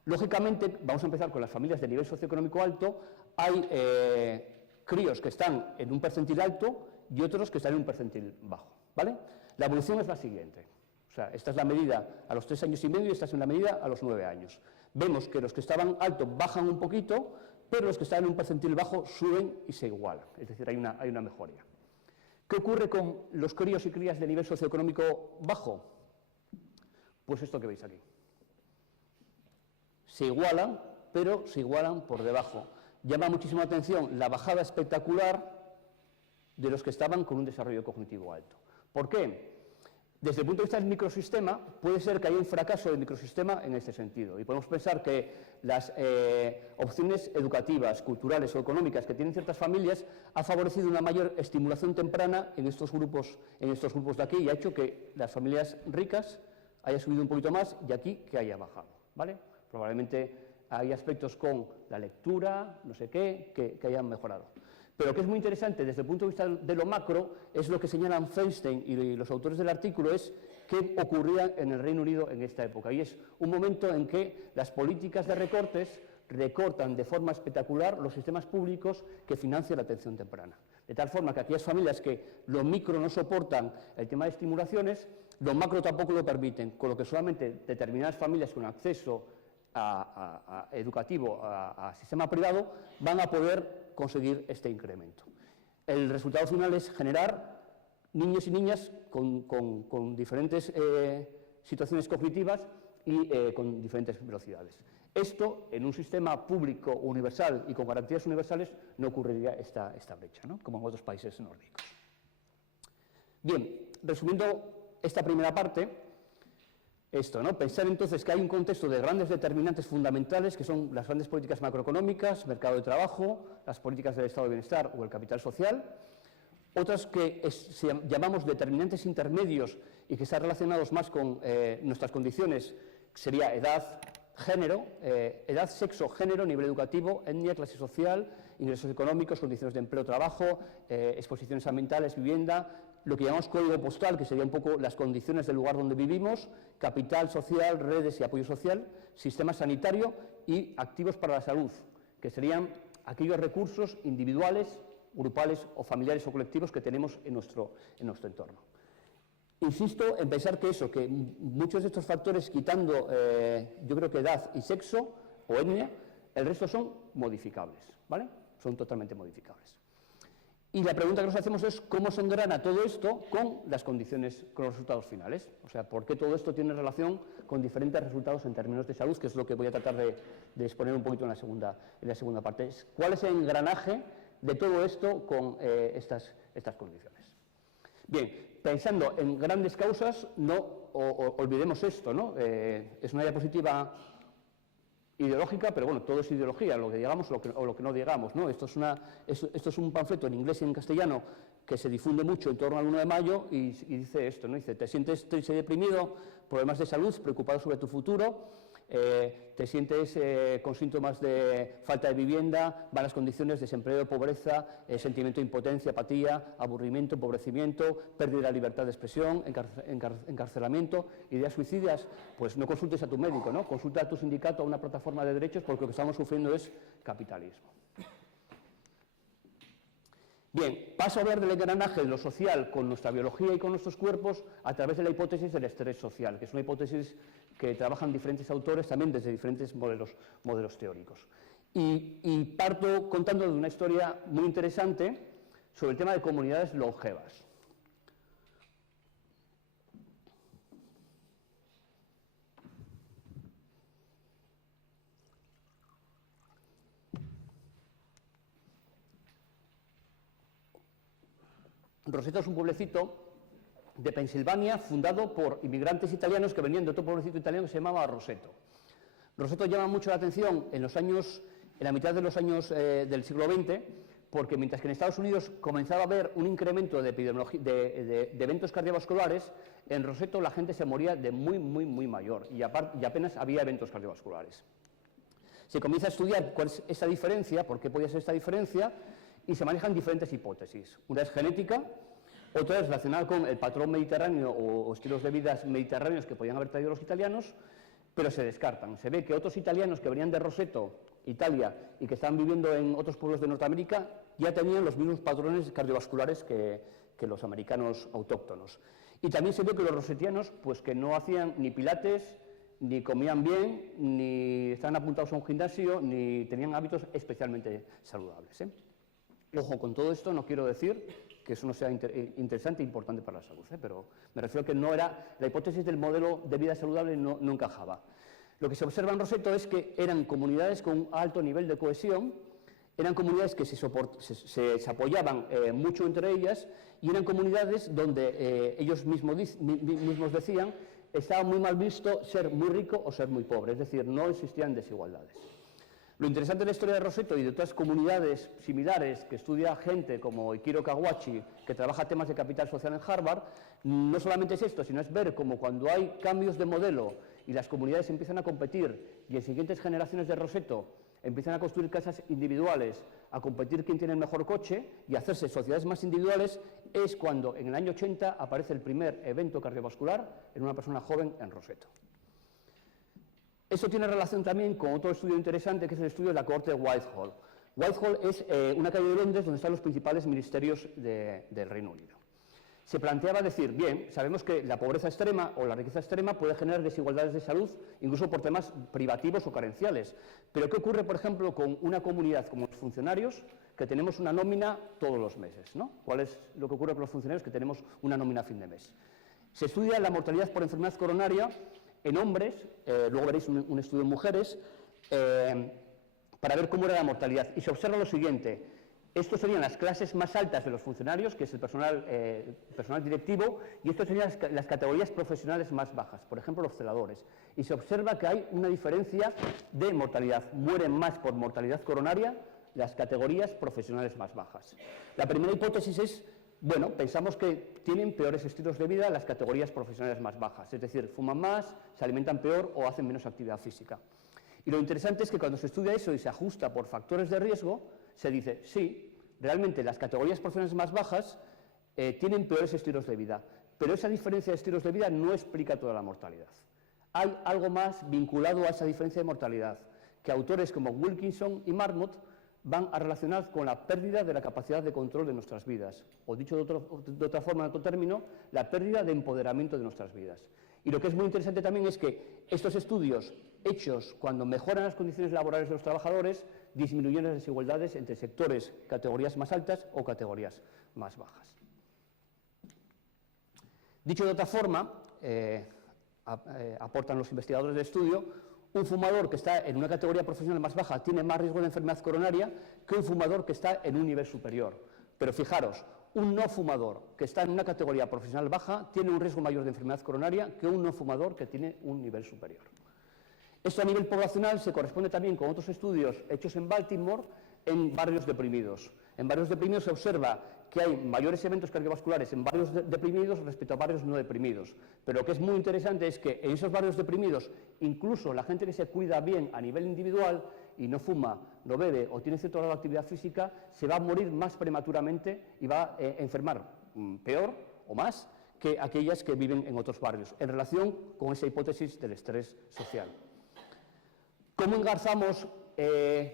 Lógicamente, vamos a empezar con las familias de nivel socioeconómico alto. Hay críos que están en un percentil alto y otros que están en un percentil bajo, ¿vale? La evolución es la siguiente. O sea, esta es la medida a los 3 años y medio y esta es la medida a los 9 años. Vemos que los que estaban altos bajan un poquito, pero los que están en un percentil bajo suben y se igualan, es decir, hay una mejoría. ¿Qué ocurre con los críos y crías de nivel socioeconómico bajo? Pues esto que veis aquí. Se igualan, pero se igualan por debajo. Llama muchísimo la atención la bajada espectacular de los que estaban con un desarrollo cognitivo alto. ¿Por qué? Desde el punto de vista del microsistema, puede ser que haya un fracaso del microsistema en este sentido. Y podemos pensar que las opciones educativas, culturales o económicas que tienen ciertas familias ha favorecido una mayor estimulación temprana en estos grupos de aquí y ha hecho que las familias ricas haya subido un poquito más y aquí que haya bajado, ¿vale? Probablemente hay aspectos con la lectura, no sé qué, que hayan mejorado. Pero lo que es muy interesante desde el punto de vista de lo macro es lo que señalan Feinstein y los autores del artículo, es qué ocurría en el Reino Unido en esta época. Y es un momento en que las políticas de recortes recortan de forma espectacular los sistemas públicos que financian la atención temprana. De tal forma que aquellas familias que lo micro no soportan el tema de estimulaciones, lo macro tampoco lo permiten, con lo que solamente determinadas familias con acceso educativo a sistema privado van a poder conseguir este incremento. El resultado final es generar niños y niñas con diferentes situaciones cognitivas y con diferentes velocidades. Esto, en un sistema público universal y con garantías universales, no ocurriría esta brecha, ¿no? Como en otros países nórdicos. Bien, resumiendo esta primera parte, esto, ¿no? Pensar entonces que hay un contexto de grandes determinantes fundamentales que son las grandes políticas macroeconómicas, mercado de trabajo, las políticas del estado de bienestar o el capital social, otras que llamamos determinantes intermedios y que están relacionados más con nuestras condiciones, sería edad, género, edad, sexo, género, nivel educativo, etnia, clase social, ingresos económicos, condiciones de empleo, trabajo, exposiciones ambientales, vivienda, lo que llamamos código postal, que sería un poco las condiciones del lugar donde vivimos, capital social, redes y apoyo social, sistema sanitario y activos para la salud, que serían aquellos recursos individuales, grupales o familiares o colectivos que tenemos en nuestro entorno. Insisto en pensar que muchos de estos factores, quitando yo creo que edad y sexo o etnia, el resto son modificables, ¿vale? Son totalmente modificables. Y la pregunta que nos hacemos es cómo se engrana todo esto con las condiciones, con los resultados finales. O sea, por qué todo esto tiene relación con diferentes resultados en términos de salud, que es lo que voy a tratar de exponer un poquito en la segunda parte. ¿Cuál es el engranaje de todo esto con estas condiciones? Bien, pensando en grandes causas, no olvidemos esto, ¿no? Es una diapositiva ideológica, pero bueno, todo es ideología, lo que digamos o lo que no digamos, ¿no? Esto es un panfleto en inglés y en castellano que se difunde mucho en torno al 1 de mayo y dice esto, ¿no? Dice, te sientes triste y deprimido, problemas de salud, preocupado sobre tu futuro, te sientes con síntomas de falta de vivienda, malas condiciones, desempleo, pobreza, sentimiento de impotencia, apatía, aburrimiento, empobrecimiento, pérdida de la libertad de expresión, encarcelamiento, ideas suicidas, pues no consultes a tu médico, ¿no? Consulta a tu sindicato, a una plataforma de derechos, porque lo que estamos sufriendo es capitalismo. Bien, paso a hablar del engranaje de lo social con nuestra biología y con nuestros cuerpos a través de la hipótesis del estrés social, que es una hipótesis que trabajan diferentes autores también desde diferentes modelos teóricos. Y parto contando de una historia muy interesante sobre el tema de comunidades longevas. Roseto es un pueblecito de Pensilvania fundado por inmigrantes italianos que venían de otro pueblecito italiano que se llamaba Roseto. Roseto llama mucho la atención en la mitad de los años del siglo XX, porque mientras que en Estados Unidos comenzaba a haber un incremento de eventos cardiovasculares, en Roseto la gente se moría de muy mayor y apenas había eventos cardiovasculares. Se comienza a estudiar cuál es esa diferencia, por qué podía ser esta diferencia, y se manejan diferentes hipótesis. Una es genética, otra es relacionada con el patrón mediterráneo o estilos de vida mediterráneos que podían haber traído los italianos, pero se descartan. Se ve que otros italianos que venían de Roseto, Italia, y que estaban viviendo en otros pueblos de Norteamérica, ya tenían los mismos patrones cardiovasculares que los americanos autóctonos. Y también se vio que los rosetianos, pues que no hacían ni pilates, ni comían bien, ni estaban apuntados a un gimnasio, ni tenían hábitos especialmente saludables, ¿eh? Ojo, con todo esto no quiero decir que eso no sea interesante e importante para la salud, pero me refiero a que no era, la hipótesis del modelo de vida saludable no encajaba. Lo que se observa en Roseto es que eran comunidades con un alto nivel de cohesión, eran comunidades que se apoyaban mucho entre ellas y eran comunidades donde ellos mismos decían estaba muy mal visto ser muy rico o ser muy pobre, es decir, no existían desigualdades. Lo interesante de la historia de Roseto y de otras comunidades similares que estudia gente como Ikiro Kawachi, que trabaja temas de capital social en Harvard, no solamente es esto, sino es ver cómo cuando hay cambios de modelo y las comunidades empiezan a competir y en siguientes generaciones de Roseto empiezan a construir casas individuales, a competir quién tiene el mejor coche y a hacerse sociedades más individuales, es cuando en el año 80 aparece el primer evento cardiovascular en una persona joven en Roseto. Eso tiene relación también con otro estudio interesante, que es el estudio de la cohorte de Whitehall. Whitehall es una calle de Londres donde están los principales ministerios del Reino Unido. Se planteaba decir, bien, sabemos que la pobreza extrema o la riqueza extrema puede generar desigualdades de salud, incluso por temas privativos o carenciales. Pero ¿qué ocurre, por ejemplo, con una comunidad como los funcionarios, que tenemos una nómina todos los meses, ¿no? ¿Cuál es lo que ocurre con los funcionarios que tenemos una nómina a fin de mes? Se estudia la mortalidad por enfermedad coronaria en hombres, luego veréis un estudio en mujeres, para ver cómo era la mortalidad. Y se observa lo siguiente, estos serían las clases más altas de los funcionarios, que es el personal directivo, y estos serían las categorías profesionales más bajas, por ejemplo los celadores. Y se observa que hay una diferencia de mortalidad, mueren más por mortalidad coronaria las categorías profesionales más bajas. La primera hipótesis es, bueno, pensamos que tienen peores estilos de vida las categorías profesionales más bajas, es decir, fuman más, se alimentan peor o hacen menos actividad física. Y lo interesante es que cuando se estudia eso y se ajusta por factores de riesgo, se dice, sí, realmente las categorías profesionales más bajas tienen peores estilos de vida, pero esa diferencia de estilos de vida no explica toda la mortalidad. Hay algo más vinculado a esa diferencia de mortalidad, que autores como Wilkinson y Marmot van a relacionar con la pérdida de la capacidad de control de nuestras vidas, o dicho de otra forma, en otro término, la pérdida de empoderamiento de nuestras vidas. Y lo que es muy interesante también es que estos estudios hechos cuando mejoran las condiciones laborales de los trabajadores disminuyen las desigualdades entre sectores, categorías más altas o categorías más bajas. Dicho de otra forma, aportan los investigadores del estudio, un fumador que está en una categoría profesional más baja tiene más riesgo de enfermedad coronaria que un fumador que está en un nivel superior. Pero fijaros, un no fumador que está en una categoría profesional baja tiene un riesgo mayor de enfermedad coronaria que un no fumador que tiene un nivel superior. Esto a nivel poblacional se corresponde también con otros estudios hechos en Baltimore en barrios deprimidos. En barrios deprimidos se observa que hay mayores eventos cardiovasculares en barrios deprimidos respecto a barrios no deprimidos. Pero lo que es muy interesante es que en esos barrios deprimidos, incluso la gente que se cuida bien a nivel individual y no fuma, no bebe o tiene cierto grado de actividad física, se va a morir más prematuramente y va a enfermar peor o más que aquellas que viven en otros barrios, en relación con esa hipótesis del estrés social. ¿Cómo engarzamos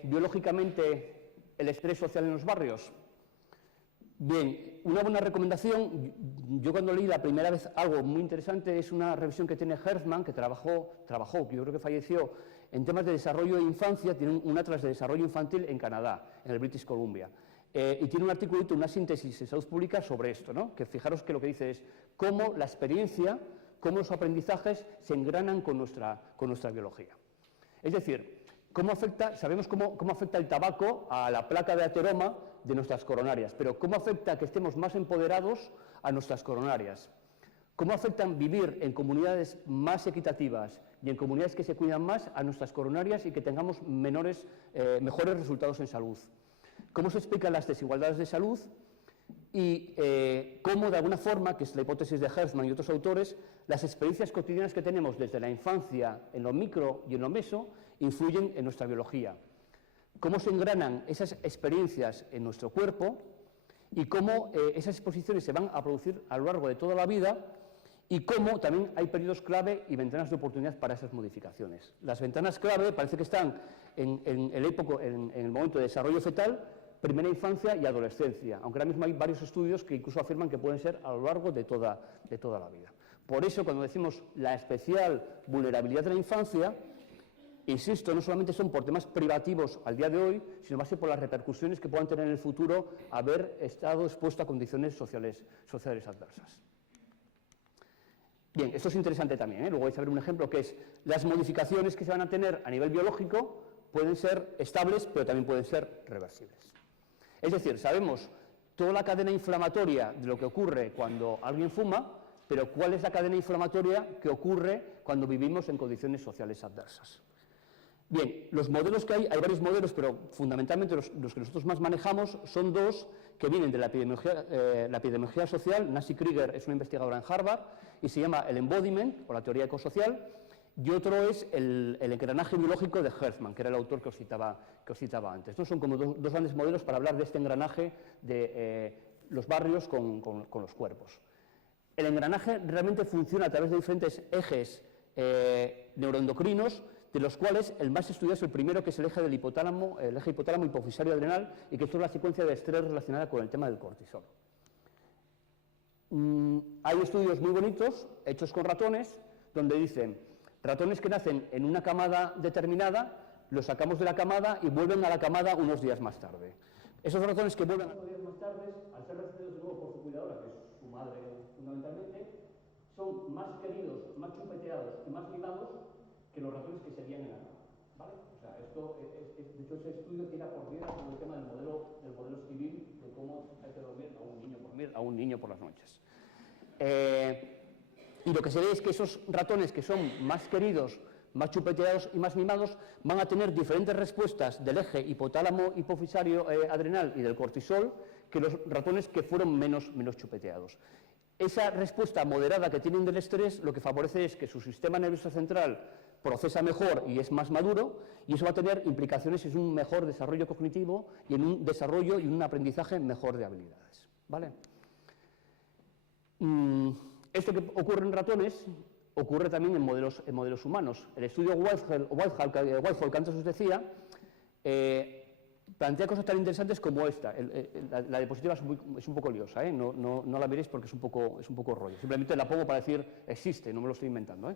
biológicamente el estrés social en los barrios? Bien, una buena recomendación, yo cuando leí la primera vez algo muy interesante, es una revisión que tiene Herzmann, que trabajó, yo creo que falleció, en temas de desarrollo de infancia, tiene un atlas de desarrollo infantil en Canadá, en el British Columbia. Y tiene un articulito, una síntesis en salud pública sobre esto, ¿no? Que fijaros que lo que dice es cómo la experiencia, cómo los aprendizajes se engranan con nuestra biología. Es decir, sabemos cómo afecta el tabaco a la placa de ateroma de nuestras coronarias, pero cómo afecta que estemos más empoderados a nuestras coronarias, cómo afectan vivir en comunidades más equitativas y en comunidades que se cuidan más a nuestras coronarias y que tengamos mejores resultados en salud. Cómo se explican las desigualdades de salud y cómo, de alguna forma, que es la hipótesis de Herzmann y otros autores, las experiencias cotidianas que tenemos desde la infancia, en lo micro y en lo meso, influyen en nuestra biología. Cómo se engranan esas experiencias en nuestro cuerpo y cómo esas exposiciones se van a producir a lo largo de toda la vida y cómo también hay periodos clave y ventanas de oportunidad para esas modificaciones. Las ventanas clave parece que están en el momento de desarrollo fetal, primera infancia y adolescencia, aunque ahora mismo hay varios estudios que incluso afirman que pueden ser a lo largo de toda la vida. Por eso, cuando decimos la especial vulnerabilidad de la infancia, insisto, no solamente son por temas privativos al día de hoy, sino más por las repercusiones que puedan tener en el futuro haber estado expuesto a condiciones sociales adversas. Bien, esto es interesante también, ¿eh? Luego vais a ver un ejemplo que es las modificaciones que se van a tener a nivel biológico pueden ser estables, pero también pueden ser reversibles. Es decir, sabemos toda la cadena inflamatoria de lo que ocurre cuando alguien fuma, pero ¿cuál es la cadena inflamatoria que ocurre cuando vivimos en condiciones sociales adversas? Bien, los modelos que hay varios modelos, pero fundamentalmente los que nosotros más manejamos son dos que vienen de la epidemiología social. Nancy Krieger es una investigadora en Harvard y se llama el embodiment, o la teoría ecosocial, y otro es el engranaje biológico de Herzmann, que era el autor que os citaba antes. Estos son como dos grandes modelos para hablar de este engranaje de los barrios con los cuerpos. El engranaje realmente funciona a través de diferentes ejes neuroendocrinos, de los cuales el más estudiado es el primero, que es el eje del hipotálamo, el eje hipotálamo hipofisario adrenal, y que esto es la secuencia de estrés relacionada con el tema del cortisol. Hay estudios muy bonitos, hechos con ratones, donde dicen, ratones que nacen en una camada determinada, los sacamos de la camada y vuelven a la camada unos días más tarde. Esos ratones que vuelven unos días más tarde, al ser recibidos de nuevo por su cuidadora, que es su madre fundamentalmente, son más queridos, más chupeteados y más mimados que los ratones que seguían en la cama, ¿vale? O sea, de hecho, ese estudio tira por piedra sobre el tema del modelo civil, de cómo hay que dormir a un niño por las noches. Y lo que se ve es que esos ratones que son más queridos, más chupeteados y más mimados, van a tener diferentes respuestas del eje hipotálamo hipofisario adrenal y del cortisol que los ratones que fueron menos chupeteados. Esa respuesta moderada que tienen del estrés lo que favorece es que su sistema nervioso central procesa mejor y es más maduro, y eso va a tener implicaciones en un mejor desarrollo cognitivo y en un desarrollo y un aprendizaje mejor de habilidades, ¿vale? Esto que ocurre en ratones ocurre también en modelos humanos. El estudio Whitehall, que antes os decía, plantea cosas tan interesantes como esta. La diapositiva es un poco liosa, ¿eh? No la miréis porque es un poco rollo. Simplemente la pongo para decir existe, no me lo estoy inventando,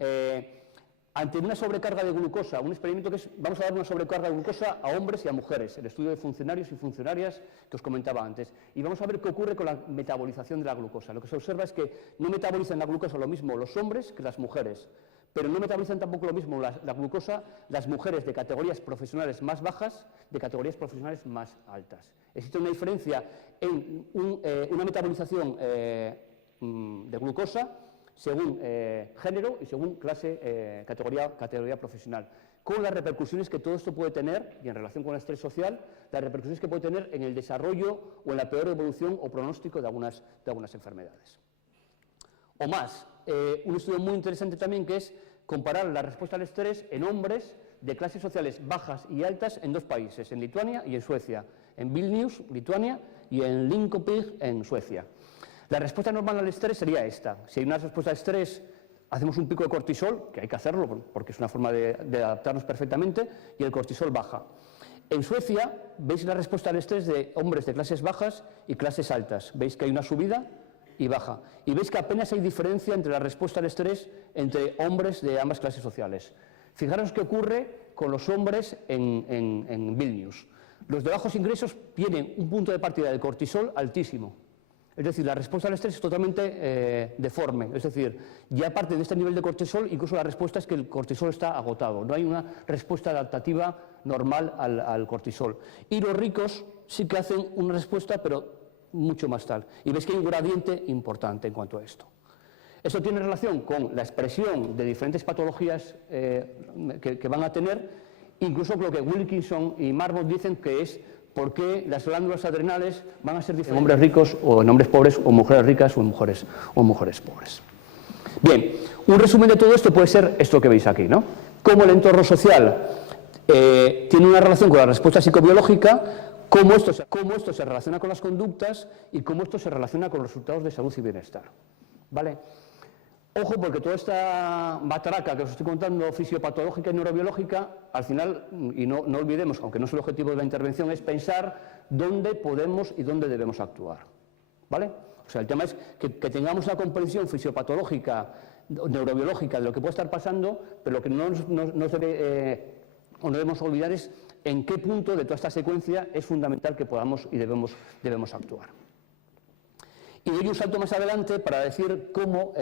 ¿eh? Ante una sobrecarga de glucosa, un experimento que es, vamos a dar una sobrecarga de glucosa a hombres y a mujeres, el estudio de funcionarios y funcionarias que os comentaba antes, y vamos a ver qué ocurre con la metabolización de la glucosa. Lo que se observa es que no metabolizan la glucosa lo mismo los hombres que las mujeres, pero no metabolizan tampoco lo mismo la glucosa las mujeres de categorías profesionales más bajas de categorías profesionales más altas. Existe una diferencia en una metabolización de glucosa según género y según clase, categoría profesional, con las repercusiones que todo esto puede tener, y en relación con el estrés social, las repercusiones que puede tener en el desarrollo o en la peor evolución o pronóstico de algunas enfermedades. O más, un estudio muy interesante también, que es comparar la respuesta al estrés en hombres de clases sociales bajas y altas en dos países, en Lituania y en Suecia, en Vilnius, Lituania, y en Linkoping, en Suecia. La respuesta normal al estrés sería esta. Si hay una respuesta de estrés, hacemos un pico de cortisol, que hay que hacerlo porque es una forma de adaptarnos perfectamente, y el cortisol baja. En Suecia veis la respuesta al estrés de hombres de clases bajas y clases altas. Veis que hay una subida y baja. Y veis que apenas hay diferencia entre la respuesta al estrés entre hombres de ambas clases sociales. Fijaros qué ocurre con los hombres en Vilnius. Los de bajos ingresos tienen un punto de partida del cortisol altísimo. Es decir, la respuesta al estrés es totalmente deforme. Es decir, ya parte de este nivel de cortisol, incluso la respuesta es que el cortisol está agotado. No hay una respuesta adaptativa normal al cortisol. Y los ricos sí que hacen una respuesta, pero mucho más tal. Y veis que hay un gradiente importante en cuanto a esto. Eso tiene relación con la expresión de diferentes patologías que van a tener, incluso con lo que Wilkinson y Marmot dicen que es por qué las glándulas adrenales van a ser diferentes en hombres ricos o en hombres pobres, o mujeres ricas o en mujeres pobres. Bien, un resumen de todo esto puede ser esto que veis aquí, ¿no? Cómo el entorno social tiene una relación con la respuesta psicobiológica, cómo esto se relaciona con las conductas y cómo esto se relaciona con los resultados de salud y bienestar. ¿Vale? Ojo, porque toda esta matraca que os estoy contando, fisiopatológica y neurobiológica, al final, y no olvidemos, aunque no es el objetivo de la intervención, es pensar dónde podemos y dónde debemos actuar. ¿Vale? O sea, el tema es que tengamos una comprensión fisiopatológica, neurobiológica de lo que puede estar pasando, pero lo que no debemos olvidar es en qué punto de toda esta secuencia es fundamental que podamos y debemos actuar. Y doy un salto más adelante para decir cómo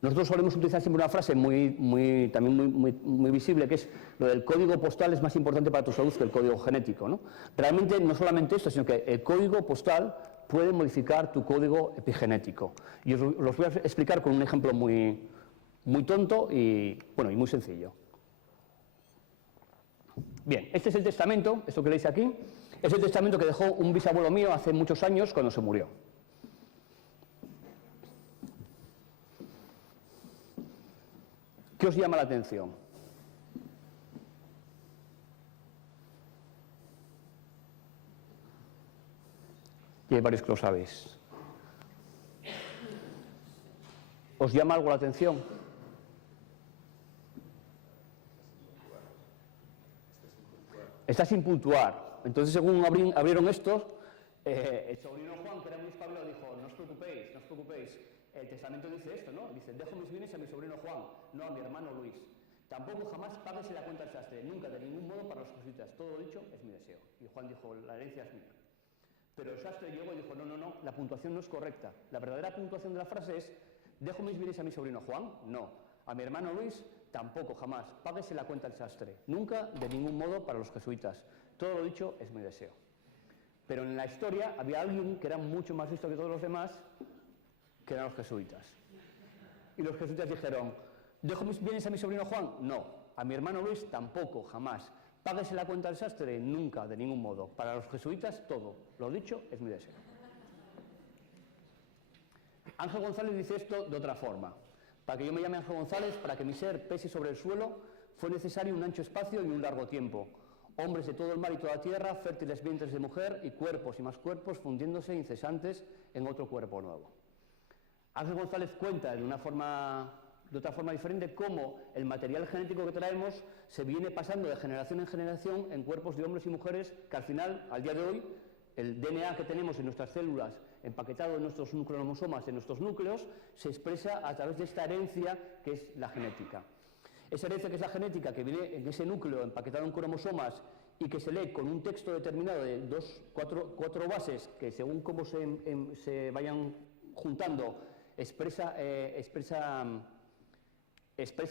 nosotros solemos utilizar siempre una frase también muy visible, que es lo del código postal es más importante para tu salud que el código genético, ¿no? Realmente no solamente esto, sino que el código postal puede modificar tu código epigenético. Y os los voy a explicar con un ejemplo muy tonto y muy sencillo. Bien, este es el testamento, esto que leéis aquí, es el testamento que dejó un bisabuelo mío hace muchos años cuando se murió. ¿Qué os llama la atención? Y hay varios que lo sabéis. ¿Os llama algo la atención? Está sin puntuar. Entonces, según abrieron estos, el sobrino Juan, que era muy espabilado, dijo, no os preocupéis, el testamento dice esto, ¿no? Dice, dejo mis bienes a mi sobrino Juan, no a mi hermano Luis. Tampoco jamás pagues la cuenta al sastre, nunca, de ningún modo, para los jesuitas. Todo lo dicho es mi deseo. Y Juan dijo, la herencia es mía. Pero el sastre llegó y dijo, no, la puntuación no es correcta. La verdadera puntuación de la frase es, dejo mis bienes a mi sobrino Juan, no. A mi hermano Luis, tampoco, jamás. Páguese la cuenta al sastre. Nunca, de ningún modo, para los jesuitas. Todo lo dicho es mi deseo. Pero en la historia había alguien que era mucho más listo que todos los demás, que eran los jesuitas. Y los jesuitas dijeron, ¿dejo mis bienes a mi sobrino Juan? No. A mi hermano Luis, tampoco, jamás. Páguese la cuenta al sastre, nunca, de ningún modo. Para los jesuitas, todo. Lo dicho es mi deseo. Ángel González dice esto de otra forma. Para que yo me llame Ángel González, para que mi ser pese sobre el suelo, fue necesario un ancho espacio y un largo tiempo. Hombres de todo el mar y toda tierra, fértiles vientres de mujer y cuerpos y más cuerpos fundiéndose incesantes en otro cuerpo nuevo. Ángel González cuenta de otra forma diferente cómo el material genético que traemos se viene pasando de generación en generación en cuerpos de hombres y mujeres que al final, al día de hoy, el DNA que tenemos en nuestras células, empaquetado en nuestros cromosomas, en nuestros núcleos, se expresa a través de esta herencia que es la genética. Esa herencia que es la genética, que viene en ese núcleo empaquetado en cromosomas y que se lee con un texto determinado de cuatro bases que según cómo se vayan juntando expresa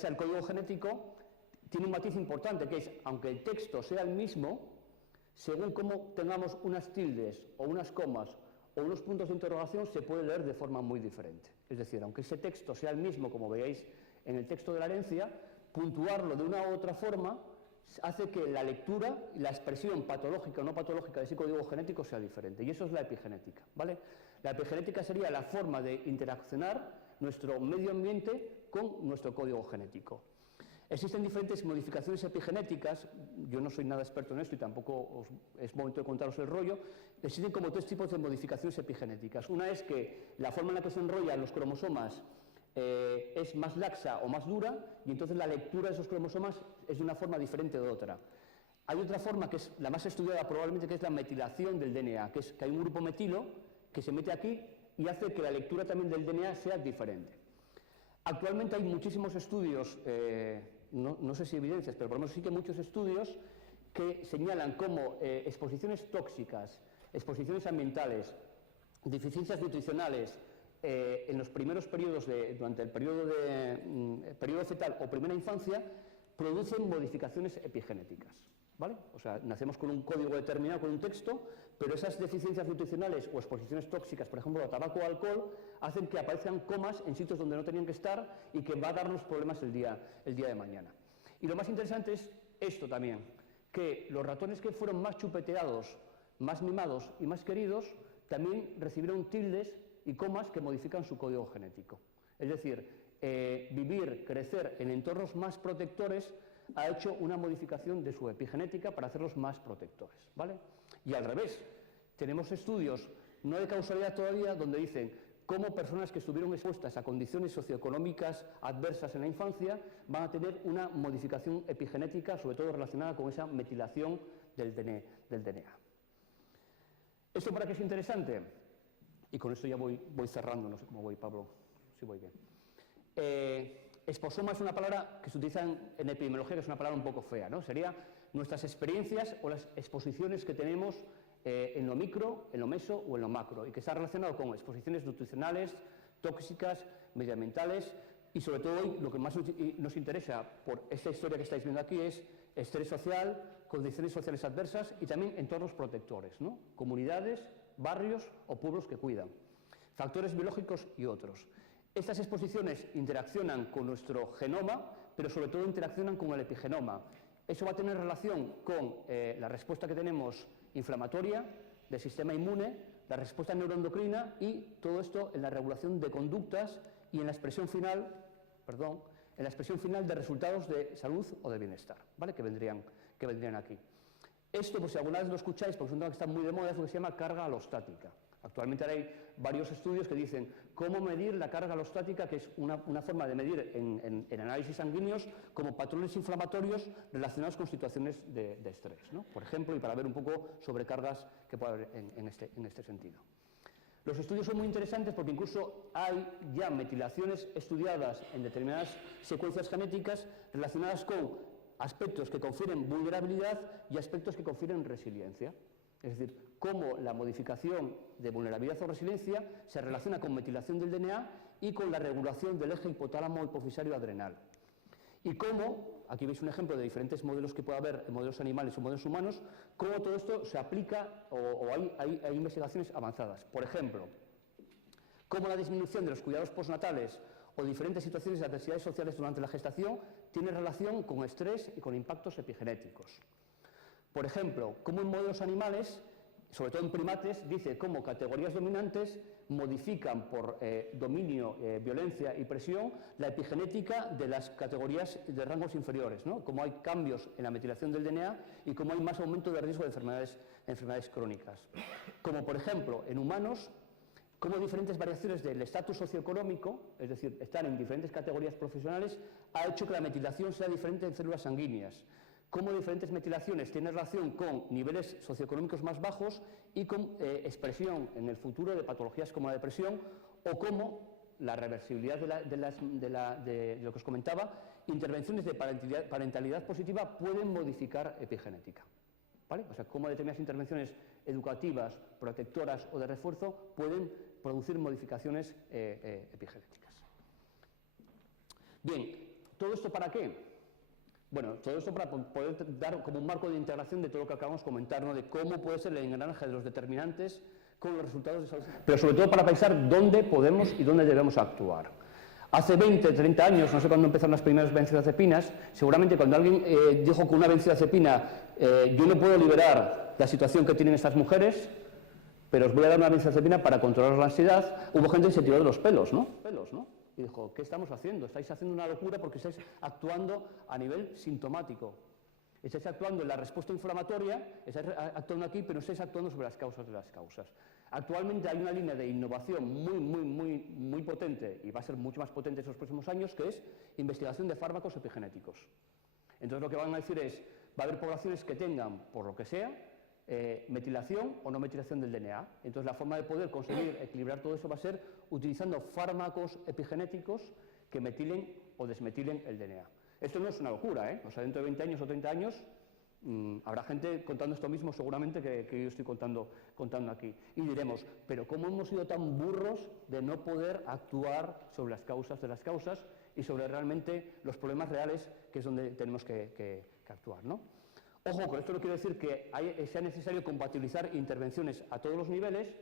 el código genético, tiene un matiz importante, que es, aunque el texto sea el mismo, según cómo tengamos unas tildes o unas comas o unos puntos de interrogación, se puede leer de forma muy diferente. Es decir, aunque ese texto sea el mismo, como veáis en el texto de la herencia, puntuarlo de una u otra forma hace que la lectura y la expresión patológica o no patológica de ese código genético sea diferente. Y eso es la epigenética, ¿vale? La epigenética sería la forma de interaccionar nuestro medio ambiente con nuestro código genético. Existen diferentes modificaciones epigenéticas, yo no soy nada experto en esto y tampoco es momento de contaros el rollo. Existen como tres tipos de modificaciones epigenéticas. Una es que la forma en la que se enrollan los cromosomas es más laxa o más dura, y entonces la lectura de esos cromosomas es de una forma diferente de otra. Hay otra forma, que es la más estudiada probablemente, que es la metilación del DNA, que es que hay un grupo metilo que se mete aquí y hace que la lectura también del DNA sea diferente. Actualmente hay muchísimos estudios, no sé si evidencias, pero por lo menos sí que muchos estudios que señalan cómo exposiciones tóxicas, exposiciones ambientales, deficiencias nutricionales en los primeros periodos, durante el periodo fetal o primera infancia, producen modificaciones epigenéticas. ¿Vale? O sea, nacemos con un código determinado, con un texto, pero esas deficiencias nutricionales o exposiciones tóxicas, por ejemplo, a tabaco o alcohol, hacen que aparezcan comas en sitios donde no tenían que estar y que va a darnos problemas el día de mañana. Y lo más interesante es esto también, que los ratones que fueron más chupeteados, más mimados y más queridos, también recibieron tildes y comas que modifican su código genético. Es decir, vivir, crecer en entornos más protectores ha hecho una modificación de su epigenética para hacerlos más protectores, ¿vale? Y al revés, tenemos estudios, no de causalidad todavía, donde dicen cómo personas que estuvieron expuestas a condiciones socioeconómicas adversas en la infancia van a tener una modificación epigenética, sobre todo relacionada con esa metilación del DNA. ¿Esto para qué es interesante? Y con esto ya voy cerrando, no sé cómo voy, Pablo, si voy bien. Exposoma es una palabra que se utiliza en epidemiología, que es una palabra un poco fea, ¿no? Sería nuestras experiencias o las exposiciones que tenemos en lo micro, en lo meso o en lo macro, y que está relacionado con exposiciones nutricionales, tóxicas, medioambientales, y sobre todo hoy lo que más nos interesa por esta historia que estáis viendo aquí es estrés social, condiciones sociales adversas y también entornos protectores, ¿no? Comunidades, barrios o pueblos que cuidan, factores biológicos y otros. Estas exposiciones interaccionan con nuestro genoma, pero sobre todo interaccionan con el epigenoma. Eso va a tener relación con la respuesta que tenemos inflamatoria del sistema inmune, la respuesta neuroendocrina y todo esto en la regulación de conductas y en la expresión final, de resultados de salud o de bienestar, ¿vale? que vendrían aquí. Esto, pues si alguna vez lo escucháis, porque es un tema que está muy de moda, es lo que se llama carga alostática. Actualmente hay varios estudios que dicen cómo medir la carga alostática, que es una forma de medir en análisis sanguíneos como patrones inflamatorios relacionados con situaciones de estrés, ¿no? Por ejemplo, y para ver un poco sobrecargas que puede haber en este sentido. Los estudios son muy interesantes porque incluso hay ya metilaciones estudiadas en determinadas secuencias genéticas relacionadas con aspectos que confieren vulnerabilidad y aspectos que confieren resiliencia. Es decir, cómo la modificación de vulnerabilidad o resiliencia se relaciona con metilación del DNA y con la regulación del eje hipotálamo hipofisario adrenal. Y cómo, aquí veis un ejemplo de diferentes modelos que puede haber en modelos animales o modelos humanos, cómo todo esto se aplica o hay investigaciones avanzadas. Por ejemplo, cómo la disminución de los cuidados postnatales o diferentes situaciones de adversidades sociales durante la gestación tiene relación con estrés y con impactos epigenéticos. Por ejemplo, cómo en modelos animales, sobre todo en primates, dice cómo categorías dominantes modifican por dominio, violencia y presión la epigenética de las categorías de rangos inferiores, ¿no? Cómo hay cambios en la metilación del DNA y cómo hay más aumento de riesgo de enfermedades crónicas. Como por ejemplo, en humanos, cómo diferentes variaciones del estatus socioeconómico, es decir, estar en diferentes categorías profesionales, ha hecho que la metilación sea diferente en células sanguíneas. Cómo diferentes metilaciones tienen relación con niveles socioeconómicos más bajos y con expresión en el futuro de patologías como la depresión, o cómo la reversibilidad de lo que os comentaba, intervenciones de parentalidad positiva pueden modificar epigenética, ¿vale? O sea, cómo determinadas intervenciones educativas, protectoras o de refuerzo pueden producir modificaciones epigenéticas. Bien, ¿todo esto para qué? Bueno, todo esto para poder dar como un marco de integración de todo lo que acabamos de comentar, ¿no? De cómo puede ser el engranaje de los determinantes con los resultados de salud. Pero sobre todo para pensar dónde podemos y dónde debemos actuar. Hace 20, 30 años, no sé cuándo empezaron las primeras benzodiazepinas, seguramente cuando alguien dijo que una benzodiazepina, yo no puedo liberar la situación que tienen estas mujeres, pero os voy a dar una benzodiazepina para controlar la ansiedad, hubo gente que se tiró de los pelos, ¿no? Y dijo, ¿qué estamos haciendo? Estáis haciendo una locura porque estáis actuando a nivel sintomático. Estáis actuando en la respuesta inflamatoria, estáis actuando aquí, pero no estáis actuando sobre las causas de las causas. Actualmente hay una línea de innovación muy potente, y va a ser mucho más potente en los próximos años, que es investigación de fármacos epigenéticos. Entonces lo que van a decir es, va a haber poblaciones que tengan, por lo que sea, metilación o no metilación del DNA. Entonces, la forma de poder conseguir equilibrar todo eso va a ser utilizando fármacos epigenéticos que metilen o desmetilen el DNA. Esto no es una locura, ¿eh? O sea, dentro de 20 años o 30 años habrá gente contando esto mismo seguramente que yo estoy contando aquí. Y diremos, pero ¿cómo hemos sido tan burros de no poder actuar sobre las causas de las causas y sobre realmente los problemas reales, que es donde tenemos que actuar, ¿no? Ojo, con esto no quiero decir que sea necesario compatibilizar intervenciones a todos los niveles,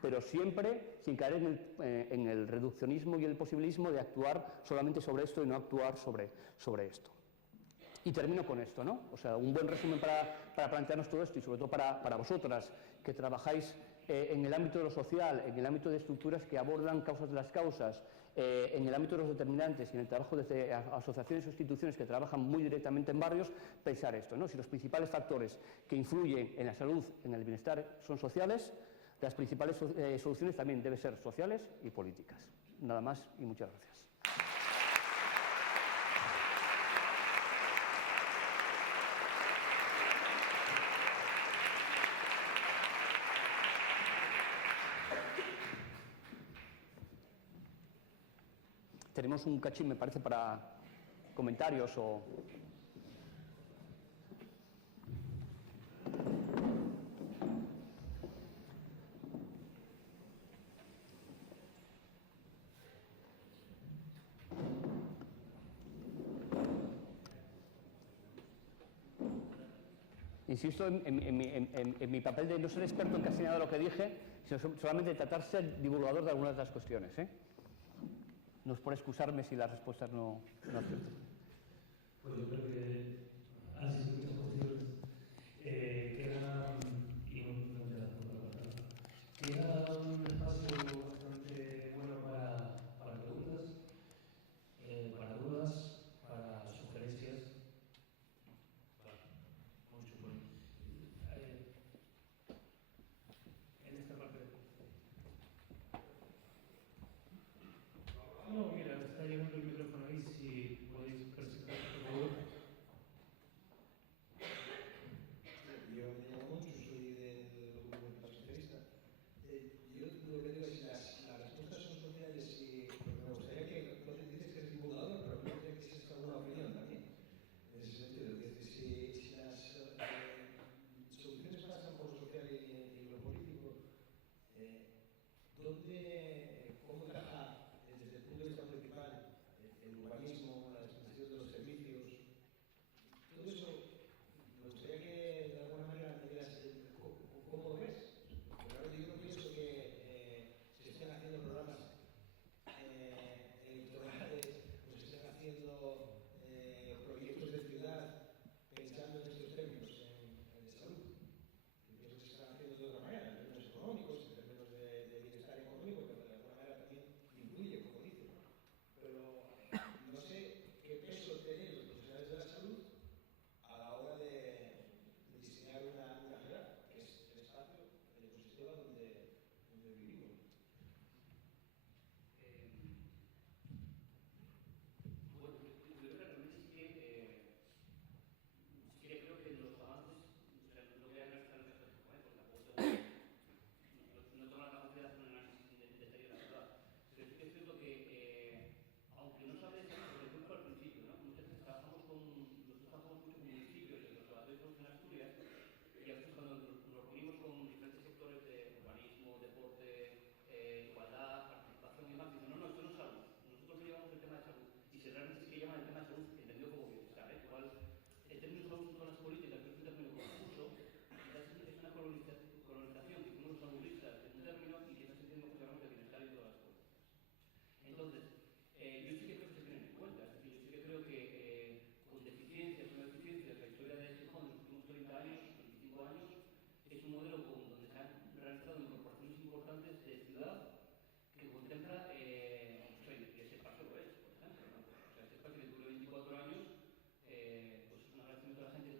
pero siempre sin caer en el reduccionismo y el posibilismo de actuar solamente sobre esto y no actuar sobre esto. Y termino con esto, ¿no? O sea, un buen resumen para plantearnos todo esto y sobre todo para vosotras que trabajáis en el ámbito de lo social, en el ámbito de estructuras que abordan causas de las causas, en el ámbito de los determinantes y en el trabajo desde asociaciones o instituciones que trabajan muy directamente en barrios, pensar esto, ¿no? Si los principales factores que influyen en la salud, en el bienestar son sociales, las principales soluciones también deben ser sociales y políticas. Nada más y muchas gracias. Tenemos un cachín, me parece, para comentarios o... Insisto en mi papel de no ser experto en casi nada de lo que dije, sino solamente tratar de ser divulgador de algunas de las cuestiones, ¿eh? No es por excusarme si las respuestas no aciertan. Pues yo creo que han sido muchas cuestiones. Queda un espacio bastante bueno para preguntas, para dudas, para sugerencias. Mucho bueno. En esta parte. No, mira, está llegando el micrófono ahí, si podéis presentar, por favor. Yo me llamo Moncho, soy del Grupo Socialista. Yo lo que digo es si las respuestas son sociales y me gustaría que, no te dices que eres divulgador, pero me gustaría que hicieras alguna opinión también. En ese sentido, es decir, si las soluciones pasan por lo social y lo político, ¿cómo encaja desde el punto de vista municipal el urbanismo, la distribución de los servicios? Todo eso me gustaría que de alguna manera me digas cómo lo ves. Porque realmente yo no pienso que se estén haciendo programas electorales o se estén haciendo proyectos de ciudad pensando en estos términos de salud. Yo pienso que se están haciendo de otra manera, en términos económicos, en términos de bienestar económico, que de alguna manera también influye, como dice. Pero no sé qué peso tienen los profesionales de la salud a la hora de diseñar una ciudad, que es el espacio, el ecosistema donde vivimos. Bueno, yo realmente sí que creo que los avances, o sea, lo que hay que hacer es porque tampoco no tengo la capacidad de hacer un análisis detalle de la ciudad, pero sí que es cierto que, aunque no sabes, por ejemplo, al principio, ¿no? Muchas veces trabajamos mucho con municipios y los laboratorios en Asturias, y a veces cuando nos reunimos con diferentes sectores de urbanismo, deporte, igualdad, participación y demás, dicen, no, esto no es salud, nosotros no llevamos el tema de salud. Y si realmente sí que llaman el tema de salud, entendido como bienestar, ¿eh? Igual, el término salud son todas las políticas, pero es un término confuso, quizás es una colonización que hicimos los sangulistas de un término y quizás entiendo que hablamos de bienestar y todas las políticas. Entonces, yo sí que creo que se tienen en cuenta, es decir, yo sí que creo que con deficiencias o no deficiencias, la historia de Gijón en los últimos 30 años, 25 años, es un modelo donde se han realizado incorporaciones importantes de ciudad que contempla que ese espacio lo es, por ejemplo, ¿no? O sea, ese espacio que dure 24 años, pues es un agradecimiento a la gente que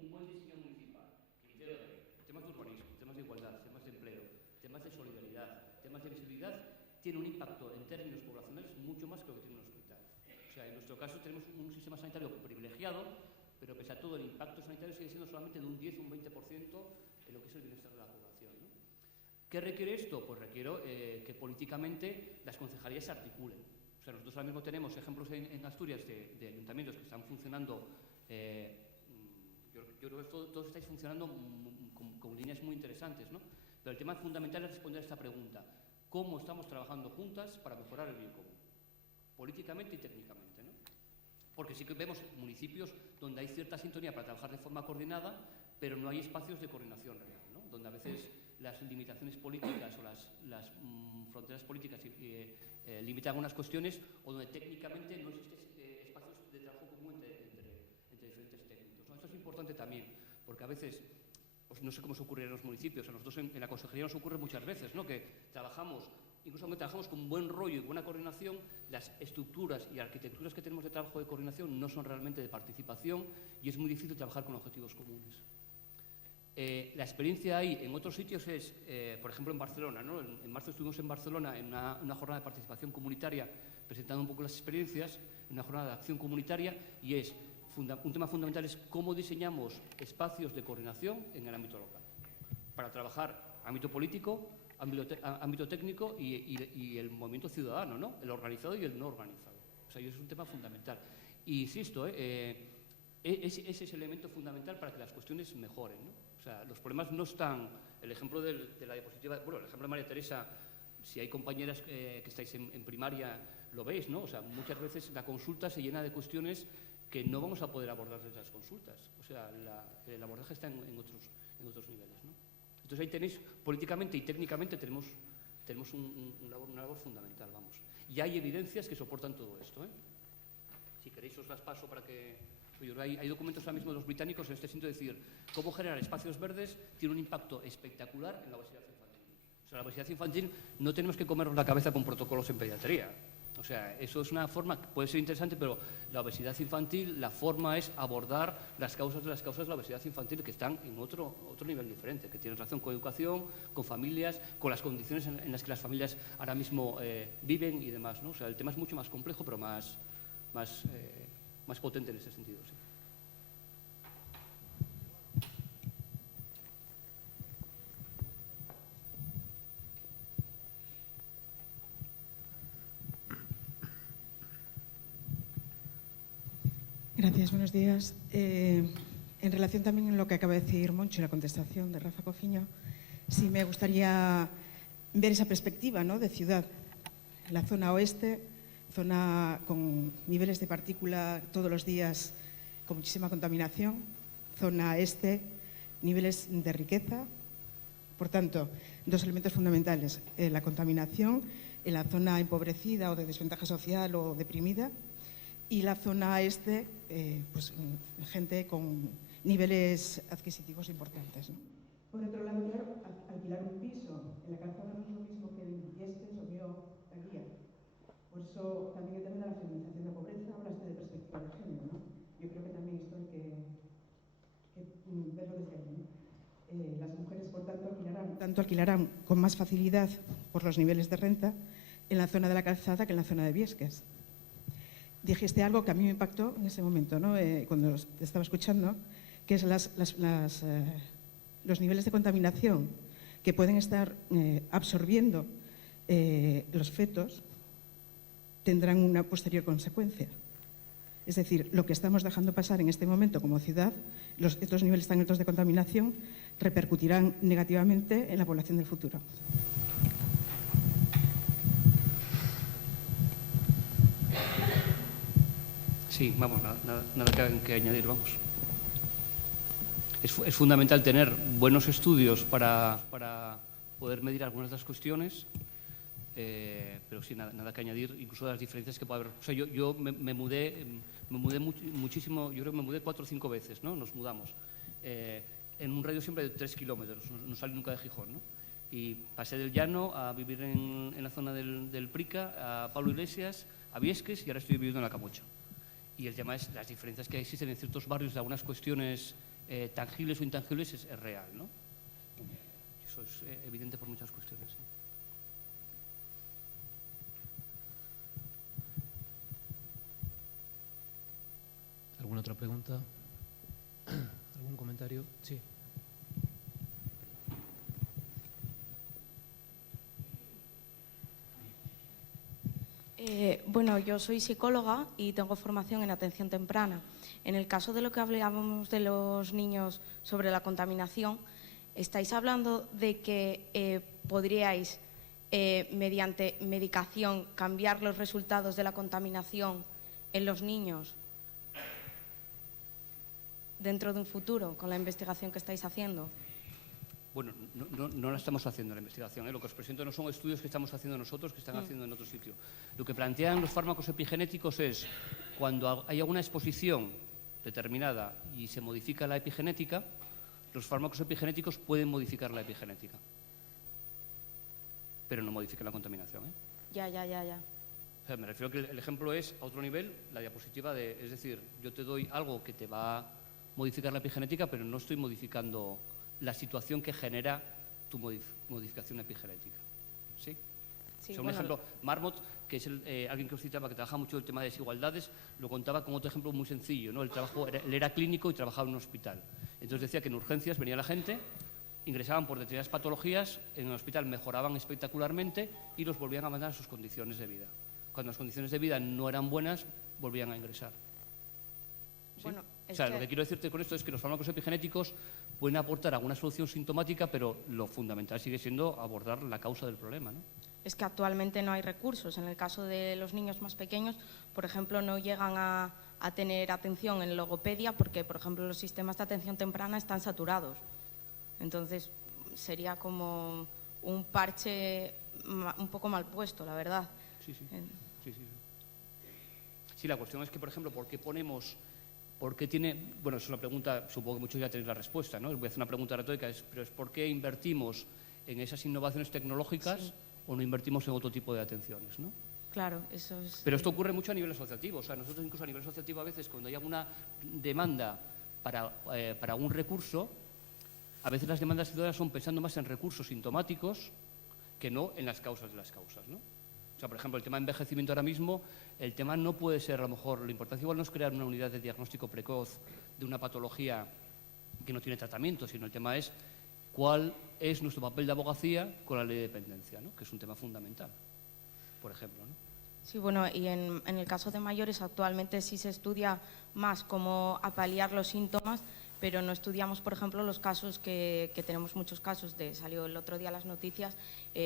un buen diseño municipal que integre temas de urbanismo, temas de igualdad, temas de empleo, temas de solidaridad, temas de visibilidad, tiene un impacto en términos poblacionales mucho más que lo que tiene un hospital. O sea, en nuestro caso tenemos un sistema sanitario privilegiado, pero pese a todo el impacto sanitario sigue siendo solamente de un 10 o un 20% en lo que es el bienestar de la población, ¿no? ¿Qué requiere esto? Pues requiere que políticamente las concejalías se articulen. O sea, nosotros ahora mismo tenemos ejemplos en Asturias de ayuntamientos que están funcionando, yo creo que todos estáis funcionando con líneas muy interesantes, ¿no? Pero el tema fundamental es responder a esta pregunta: ¿cómo estamos trabajando juntas para mejorar el bien común? Políticamente y técnicamente, ¿no? Porque sí que vemos municipios donde hay cierta sintonía para trabajar de forma coordinada, pero no hay espacios de coordinación real, ¿no? Donde a veces las limitaciones políticas o las fronteras políticas limitan algunas cuestiones, o donde técnicamente no existen espacios de trabajo común entre diferentes técnicos, ¿no? Esto es importante también, porque a veces, pues no sé cómo se ocurre en los municipios, a nosotros en la consejería nos ocurre muchas veces, ¿no? Que trabajamos, incluso aunque trabajamos con buen rollo y buena coordinación, las estructuras y arquitecturas que tenemos de trabajo de coordinación no son realmente de participación y es muy difícil trabajar con objetivos comunes. La experiencia ahí en otros sitios es, por ejemplo, en Barcelona, ¿no? En marzo estuvimos en Barcelona en una jornada de participación comunitaria presentando un poco las experiencias, en una jornada de acción comunitaria, y es un tema fundamental es cómo diseñamos espacios de coordinación en el ámbito local para trabajar ámbito político, ámbito técnico y el movimiento ciudadano, ¿no? El organizado y el no organizado. O sea, es un tema fundamental. Y insisto, ese es el elemento fundamental para que las cuestiones mejoren, ¿no? O sea, los problemas no están... El ejemplo de la diapositiva... Bueno, el ejemplo de María Teresa, si hay compañeras que estáis en primaria, lo veis, ¿no? O sea, muchas veces la consulta se llena de cuestiones que no vamos a poder abordar desde las consultas. O sea, el abordaje está en otros niveles, ¿no? Entonces ahí tenéis, políticamente y técnicamente tenemos una labor fundamental, vamos. Y hay evidencias que soportan todo esto, ¿eh? Si queréis os las paso para que... Hay documentos ahora mismo de los británicos en este sentido de decir cómo generar espacios verdes tiene un impacto espectacular en la obesidad infantil. O sea, la obesidad infantil no tenemos que comernos la cabeza con protocolos en pediatría. O sea, eso es una forma que puede ser interesante, pero la obesidad infantil, la forma es abordar las causas de la obesidad infantil, que están en otro nivel diferente, que tienen relación con educación, con familias, con las condiciones en las que las familias ahora mismo viven y demás, ¿no? O sea, el tema es mucho más complejo, pero más potente en ese sentido, sí. Gracias, buenos días. En relación también en lo que acaba de decir Moncho y la contestación de Rafa Cofiño, sí me gustaría ver esa perspectiva, ¿no?, de ciudad. La zona oeste, zona con niveles de partícula todos los días con muchísima contaminación, zona este, niveles de riqueza. Por tanto, dos elementos fundamentales, la contaminación en la zona empobrecida o de desventaja social o deprimida, y la zona este, pues gente con niveles adquisitivos importantes, ¿no? Por otro lado, claro, alquilar un piso en la calzada no es lo mismo que en Viesques o Mió, la guía. Por eso también el tema de la feminización de la pobreza, hablaste de perspectiva de género, ¿no? Yo creo que también esto hay que verlo desde ahí, ¿no? Las mujeres, por tanto, alquilarán con más facilidad por los niveles de renta en la zona de la calzada que en la zona de Viesques. Dijiste algo que a mí me impactó en ese momento, ¿no? Cuando te estaba escuchando, que es los niveles de contaminación que pueden estar absorbiendo los fetos tendrán una posterior consecuencia. Es decir, lo que estamos dejando pasar en este momento como ciudad, estos niveles tan altos de contaminación, repercutirán negativamente en la población del futuro. Sí, vamos, nada que añadir, vamos. Es fundamental tener buenos estudios para poder medir algunas de las cuestiones, pero sí, nada que añadir, incluso las diferencias que puede haber. O sea, yo me mudé muchísimo, yo creo que me mudé 4 o 5 veces, ¿no? Nos mudamos. En un radio siempre de 3 kilómetros, no salí nunca de Gijón, ¿no? Y pasé del Llano a vivir en la zona del Prica, a Pablo Iglesias, a Viesques, y ahora estoy viviendo en la Camocha. Y el tema es las diferencias que existen en ciertos barrios de algunas cuestiones tangibles o intangibles es real, ¿no? Eso es evidente por muchas cuestiones. ¿Sí? ¿Alguna otra pregunta? ¿Algún comentario? Sí. Bueno, yo soy psicóloga y tengo formación en atención temprana. En el caso de lo que hablábamos de los niños sobre la contaminación, estáis hablando de que podríais, mediante medicación, cambiar los resultados de la contaminación en los niños dentro de un futuro, con la investigación que estáis haciendo. Bueno, no la estamos haciendo la investigación. Lo que os presento no son estudios que estamos haciendo nosotros, que están haciendo en otro sitio. Lo que plantean los fármacos epigenéticos es, cuando hay alguna exposición determinada y se modifica la epigenética, los fármacos epigenéticos pueden modificar la epigenética, pero no modifican la contaminación. Ya. O sea, me refiero que el ejemplo es, a otro nivel, la diapositiva es decir, yo te doy algo que te va a modificar la epigenética, pero no estoy modificando la situación que genera tu modificación epigenética. ¿Sí? Sí, O sea, un ejemplo, Marmot, que es alguien que os citaba, que trabaja mucho el tema de desigualdades, lo contaba con otro ejemplo muy sencillo, ¿no? Él era clínico y trabajaba en un hospital. Entonces decía que en urgencias venía la gente, ingresaban por determinadas patologías, en el hospital mejoraban espectacularmente y los volvían a mandar a sus condiciones de vida. Cuando las condiciones de vida no eran buenas, volvían a ingresar. ¿Sí? Bueno, o sea, lo que quiero decirte con esto es que los fármacos epigenéticos pueden aportar alguna solución sintomática, pero lo fundamental sigue siendo abordar la causa del problema, ¿no? Es que actualmente no hay recursos. En el caso de los niños más pequeños, por ejemplo, no llegan a tener atención en logopedia porque, por ejemplo, los sistemas de atención temprana están saturados. Entonces, sería como un parche un poco mal puesto, la verdad. Sí. Sí, la cuestión es que, por ejemplo, ¿por qué tiene, bueno, es una pregunta, supongo que muchos ya tenéis la respuesta, ¿no? Voy a hacer una pregunta retórica, pero es ¿por qué invertimos en esas innovaciones tecnológicas o no invertimos en otro tipo de atenciones, ¿no? Claro, eso es... Pero esto ocurre mucho a nivel asociativo, o sea, nosotros incluso a nivel asociativo a veces cuando hay alguna demanda para un recurso, a veces las demandas ciudadanas son pensando más en recursos sintomáticos que no en las causas de las causas, ¿no? O sea, por ejemplo, el tema de envejecimiento ahora mismo, el tema no puede ser, a lo mejor, lo importante igual no es crear una unidad de diagnóstico precoz de una patología que no tiene tratamiento, sino el tema es cuál es nuestro papel de abogacía con la ley de dependencia, ¿no? Que es un tema fundamental, por ejemplo, ¿no? Sí, bueno, y en el caso de mayores actualmente sí se estudia más cómo apaliar los síntomas, pero no estudiamos, por ejemplo, los casos que tenemos muchos casos, salió el otro día las noticias,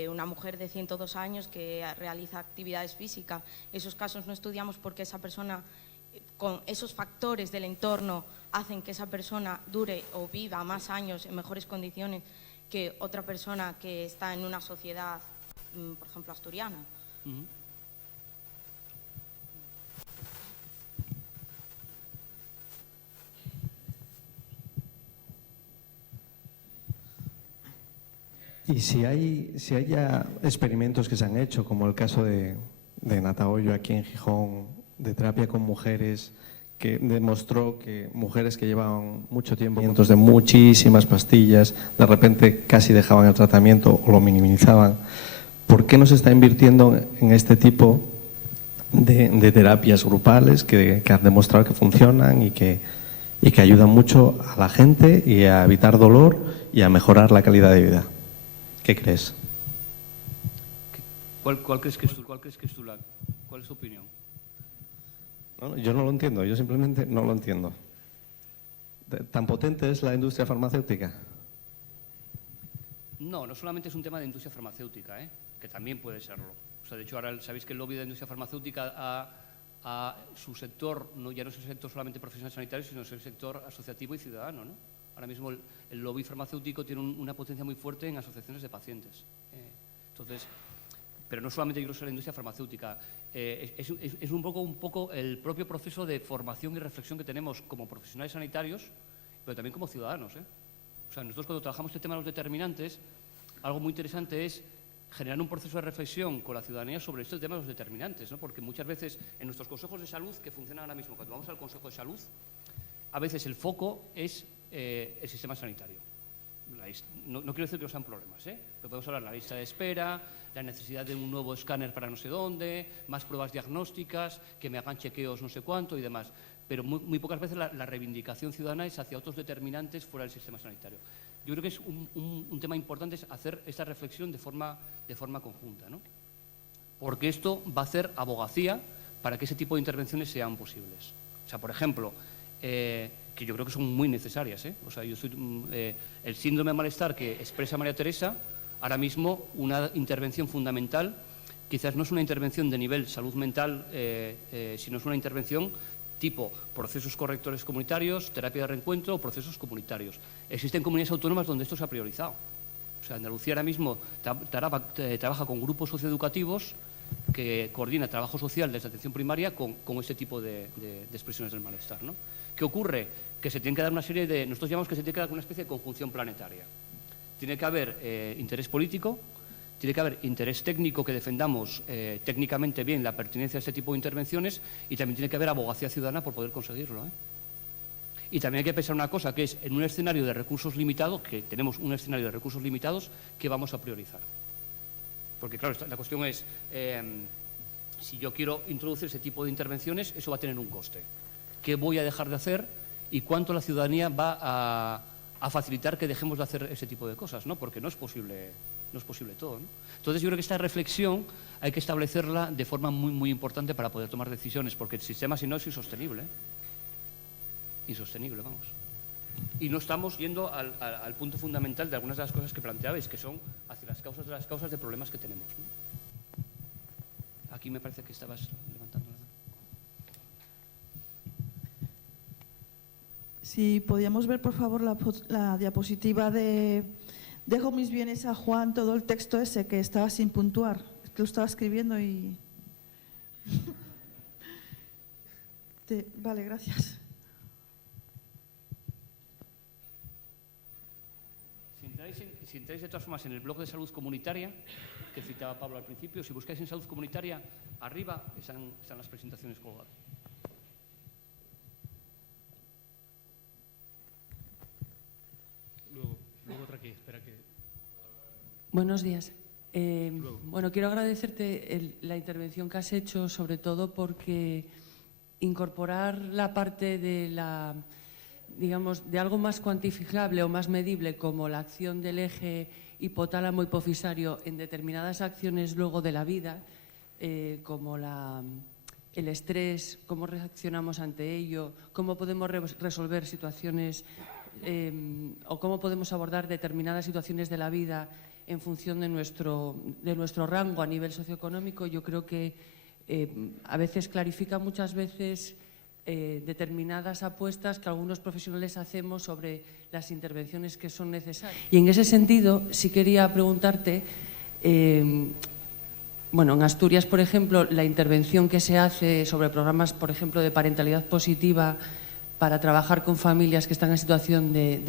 una mujer de 102 años que realiza actividades físicas. Esos casos no estudiamos porque esa persona, con esos factores del entorno, hacen que esa persona dure o viva más años en mejores condiciones que otra persona que está en una sociedad, por ejemplo, asturiana. Y si hay ya experimentos que se han hecho, como el caso de Natahoyo aquí en Gijón, de terapia con mujeres, que demostró que mujeres que llevaban mucho tiempo de muchísimas pastillas, de repente casi dejaban el tratamiento o lo minimizaban. ¿Por qué no se está invirtiendo en este tipo de terapias grupales que han demostrado que funcionan y que ayudan mucho a la gente y a evitar dolor y a mejorar la calidad de vida? ¿Qué crees? ¿Cuál crees que es cuál es tu opinión? No, yo no lo entiendo, yo simplemente no lo entiendo. ¿Tan potente es la industria farmacéutica? No solamente es un tema de industria farmacéutica, que también puede serlo. O sea, de hecho, ahora sabéis que el lobby de la industria farmacéutica a su sector, ya no es el sector solamente profesional sanitario, sino es el sector asociativo y ciudadano, ¿no? Ahora mismo el lobby farmacéutico tiene una potencia muy fuerte en asociaciones de pacientes. Entonces, pero no solamente yo creo que es la industria farmacéutica, es un poco el propio proceso de formación y reflexión que tenemos como profesionales sanitarios, pero también como ciudadanos. O sea, nosotros cuando trabajamos este tema de los determinantes, algo muy interesante es generar un proceso de reflexión con la ciudadanía sobre este tema de los determinantes, ¿no? Porque muchas veces en nuestros consejos de salud, que funcionan ahora mismo, cuando vamos al consejo de salud, a veces el foco es el sistema sanitario. No quiero decir que no sean problemas, pero podemos hablar de la lista de espera, la necesidad de un nuevo escáner para no sé dónde, más pruebas diagnósticas, que me hagan chequeos no sé cuánto y demás. Pero muy pocas veces la reivindicación ciudadana es hacia otros determinantes fuera del sistema sanitario. Yo creo que es un tema importante es hacer esta reflexión de forma conjunta, ¿no? Porque esto va a hacer abogacía para que ese tipo de intervenciones sean posibles. O sea, por ejemplo, que yo creo que son muy necesarias, O sea, el síndrome de malestar que expresa María Teresa, ahora mismo una intervención fundamental, quizás no es una intervención de nivel salud mental, sino es una intervención tipo procesos correctores comunitarios, terapia de reencuentro o procesos comunitarios. Existen comunidades autónomas donde esto se ha priorizado. O sea, Andalucía ahora mismo trabaja con grupos socioeducativos que coordina trabajo social desde atención primaria con este tipo de expresiones del malestar, ¿no? ¿Qué ocurre? Que se tiene que dar una serie de... Nosotros llamamos que se tiene que dar una especie de conjunción planetaria. Tiene que haber interés político, tiene que haber interés técnico, que defendamos técnicamente bien la pertinencia de este tipo de intervenciones, y también tiene que haber abogacía ciudadana por poder conseguirlo, Y también hay que pensar una cosa, que es en un escenario de recursos limitados, que tenemos un escenario de recursos limitados, que vamos a priorizar. Porque, claro, la cuestión es, si yo quiero introducir ese tipo de intervenciones, eso va a tener un coste. ¿Qué voy a dejar de hacer y cuánto la ciudadanía va a facilitar que dejemos de hacer ese tipo de cosas, ¿no? Porque no es posible todo, ¿no? Entonces, yo creo que esta reflexión hay que establecerla de forma muy, muy importante para poder tomar decisiones, porque el sistema, si no, es insostenible. Insostenible, vamos. Y no estamos yendo al punto fundamental de algunas de las cosas que planteabais, que son hacia las causas de problemas que tenemos, ¿no? Aquí me parece que estabas levantando la mano. Si podíamos ver, por favor, la diapositiva de dejo mis bienes a Juan, todo el texto ese que estaba sin puntuar, que lo estaba escribiendo y... Vale, gracias. Si entráis de todas formas en el blog de salud comunitaria, que citaba Pablo al principio, si buscáis en salud comunitaria, arriba están las presentaciones colgadas. Luego otra aquí, espera que... Buenos días. Bueno, quiero agradecerte la intervención que has hecho, sobre todo porque incorporar la parte de digamos, de algo más cuantificable o más medible, como la acción del eje hipotálamo hipofisario en determinadas acciones luego de la vida, como el estrés, cómo reaccionamos ante ello, cómo podemos resolver situaciones o cómo podemos abordar determinadas situaciones de la vida en función de nuestro rango a nivel socioeconómico. Yo creo que a veces clarifica muchas veces determinadas apuestas que algunos profesionales hacemos sobre las intervenciones que son necesarias. Y en ese sentido, sí quería preguntarte, bueno, en Asturias, por ejemplo, la intervención que se hace sobre programas, por ejemplo, de parentalidad positiva para trabajar con familias que están en situación de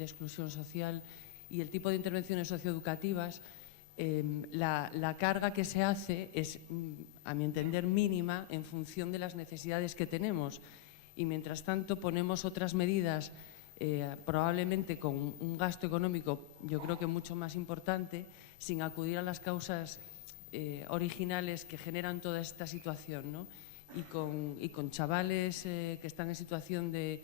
exclusión social, y el tipo de intervenciones socioeducativas, la carga que se hace es, a mi entender, mínima en función de las necesidades que tenemos. Y mientras tanto ponemos otras medidas, probablemente con un gasto económico, yo creo que mucho más importante, sin acudir a las causas originales que generan toda esta situación, ¿no? Y con chavales que están en situación de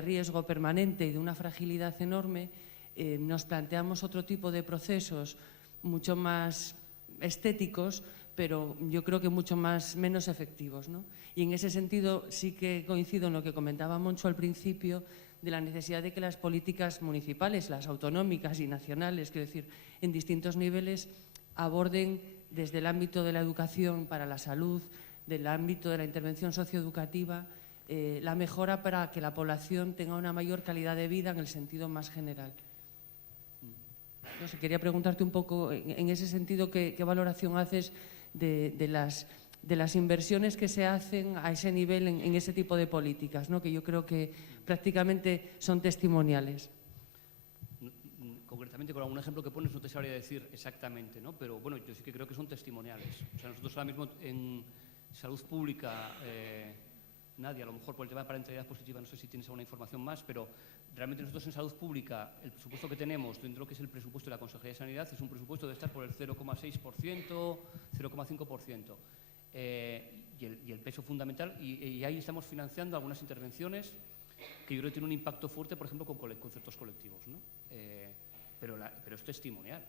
riesgo permanente y de una fragilidad enorme, nos planteamos otro tipo de procesos mucho más estéticos, pero yo creo que menos efectivos, ¿no? Y en ese sentido sí que coincido en lo que comentaba Moncho al principio, de la necesidad de que las políticas municipales, las autonómicas y nacionales, quiero decir, en distintos niveles, aborden desde el ámbito de la educación para la salud, del ámbito de la intervención socioeducativa, la mejora para que la población tenga una mayor calidad de vida en el sentido más general. No sé, quería preguntarte un poco, en ese sentido, ¿qué valoración haces de las inversiones que se hacen a ese nivel en ese tipo de políticas, ¿no? Que yo creo que prácticamente son testimoniales? Concretamente, con algún ejemplo que pones no te sabría decir exactamente, ¿no? Pero bueno, yo sí que creo que son testimoniales. O sea, nosotros ahora mismo en salud pública, Nadia, a lo mejor por el tema de parentalidad positiva, no sé si tienes alguna información más, pero realmente nosotros en salud pública, el presupuesto que tenemos dentro de lo que es el presupuesto de la Consejería de Sanidad es un presupuesto de estar por el 0,6%, 0,5%. Y el peso fundamental, y ahí estamos financiando algunas intervenciones que yo creo que tienen un impacto fuerte, por ejemplo, con ciertos colectivos, ¿no? Pero es testimonial.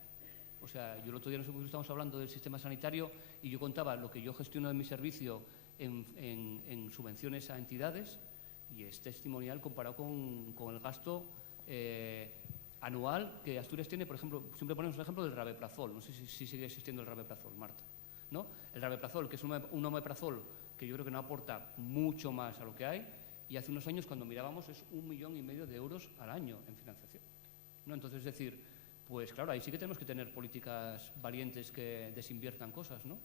O sea, yo el otro día nosotros estamos hablando del sistema sanitario y yo contaba lo que yo gestiono en mi servicio en subvenciones a entidades, y es testimonial comparado con el gasto anual que Asturias tiene. Por ejemplo, siempre ponemos el ejemplo del rabeprazol. No sé si sigue existiendo el rabeprazol, Marta, ¿no? El rabeprazol, que es un omeprazol que yo creo que no aporta mucho más a lo que hay, y hace unos años cuando mirábamos es 1,5 millones de euros al año en financiación, ¿no? Entonces, es decir, pues claro, ahí sí que tenemos que tener políticas valientes que desinviertan cosas, ¿no?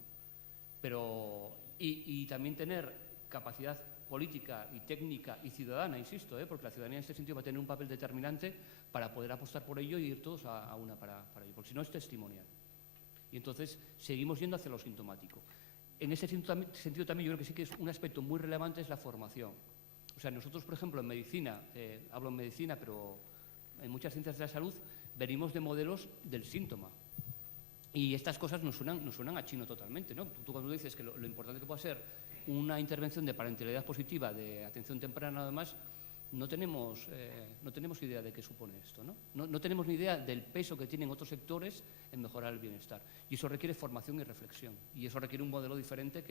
Pero, y también tener capacidad política y técnica y ciudadana, insisto, porque la ciudadanía en este sentido va a tener un papel determinante para poder apostar por ello y ir todos a una para ello, porque si no es testimonial. Y entonces seguimos yendo hacia lo sintomático. En ese sentido también yo creo que sí que es un aspecto muy relevante, es la formación. O sea, nosotros, por ejemplo, en medicina, hablo en medicina, pero en muchas ciencias de la salud, venimos de modelos del síntoma. Y estas cosas nos suenan a chino totalmente, ¿no? Tú cuando dices que lo importante que puede ser una intervención de parentalidad positiva, de atención temprana, además, no tenemos idea de qué supone esto, ¿no? No tenemos ni idea del peso que tienen otros sectores en mejorar el bienestar. Y eso requiere formación y reflexión. Y eso requiere un modelo diferente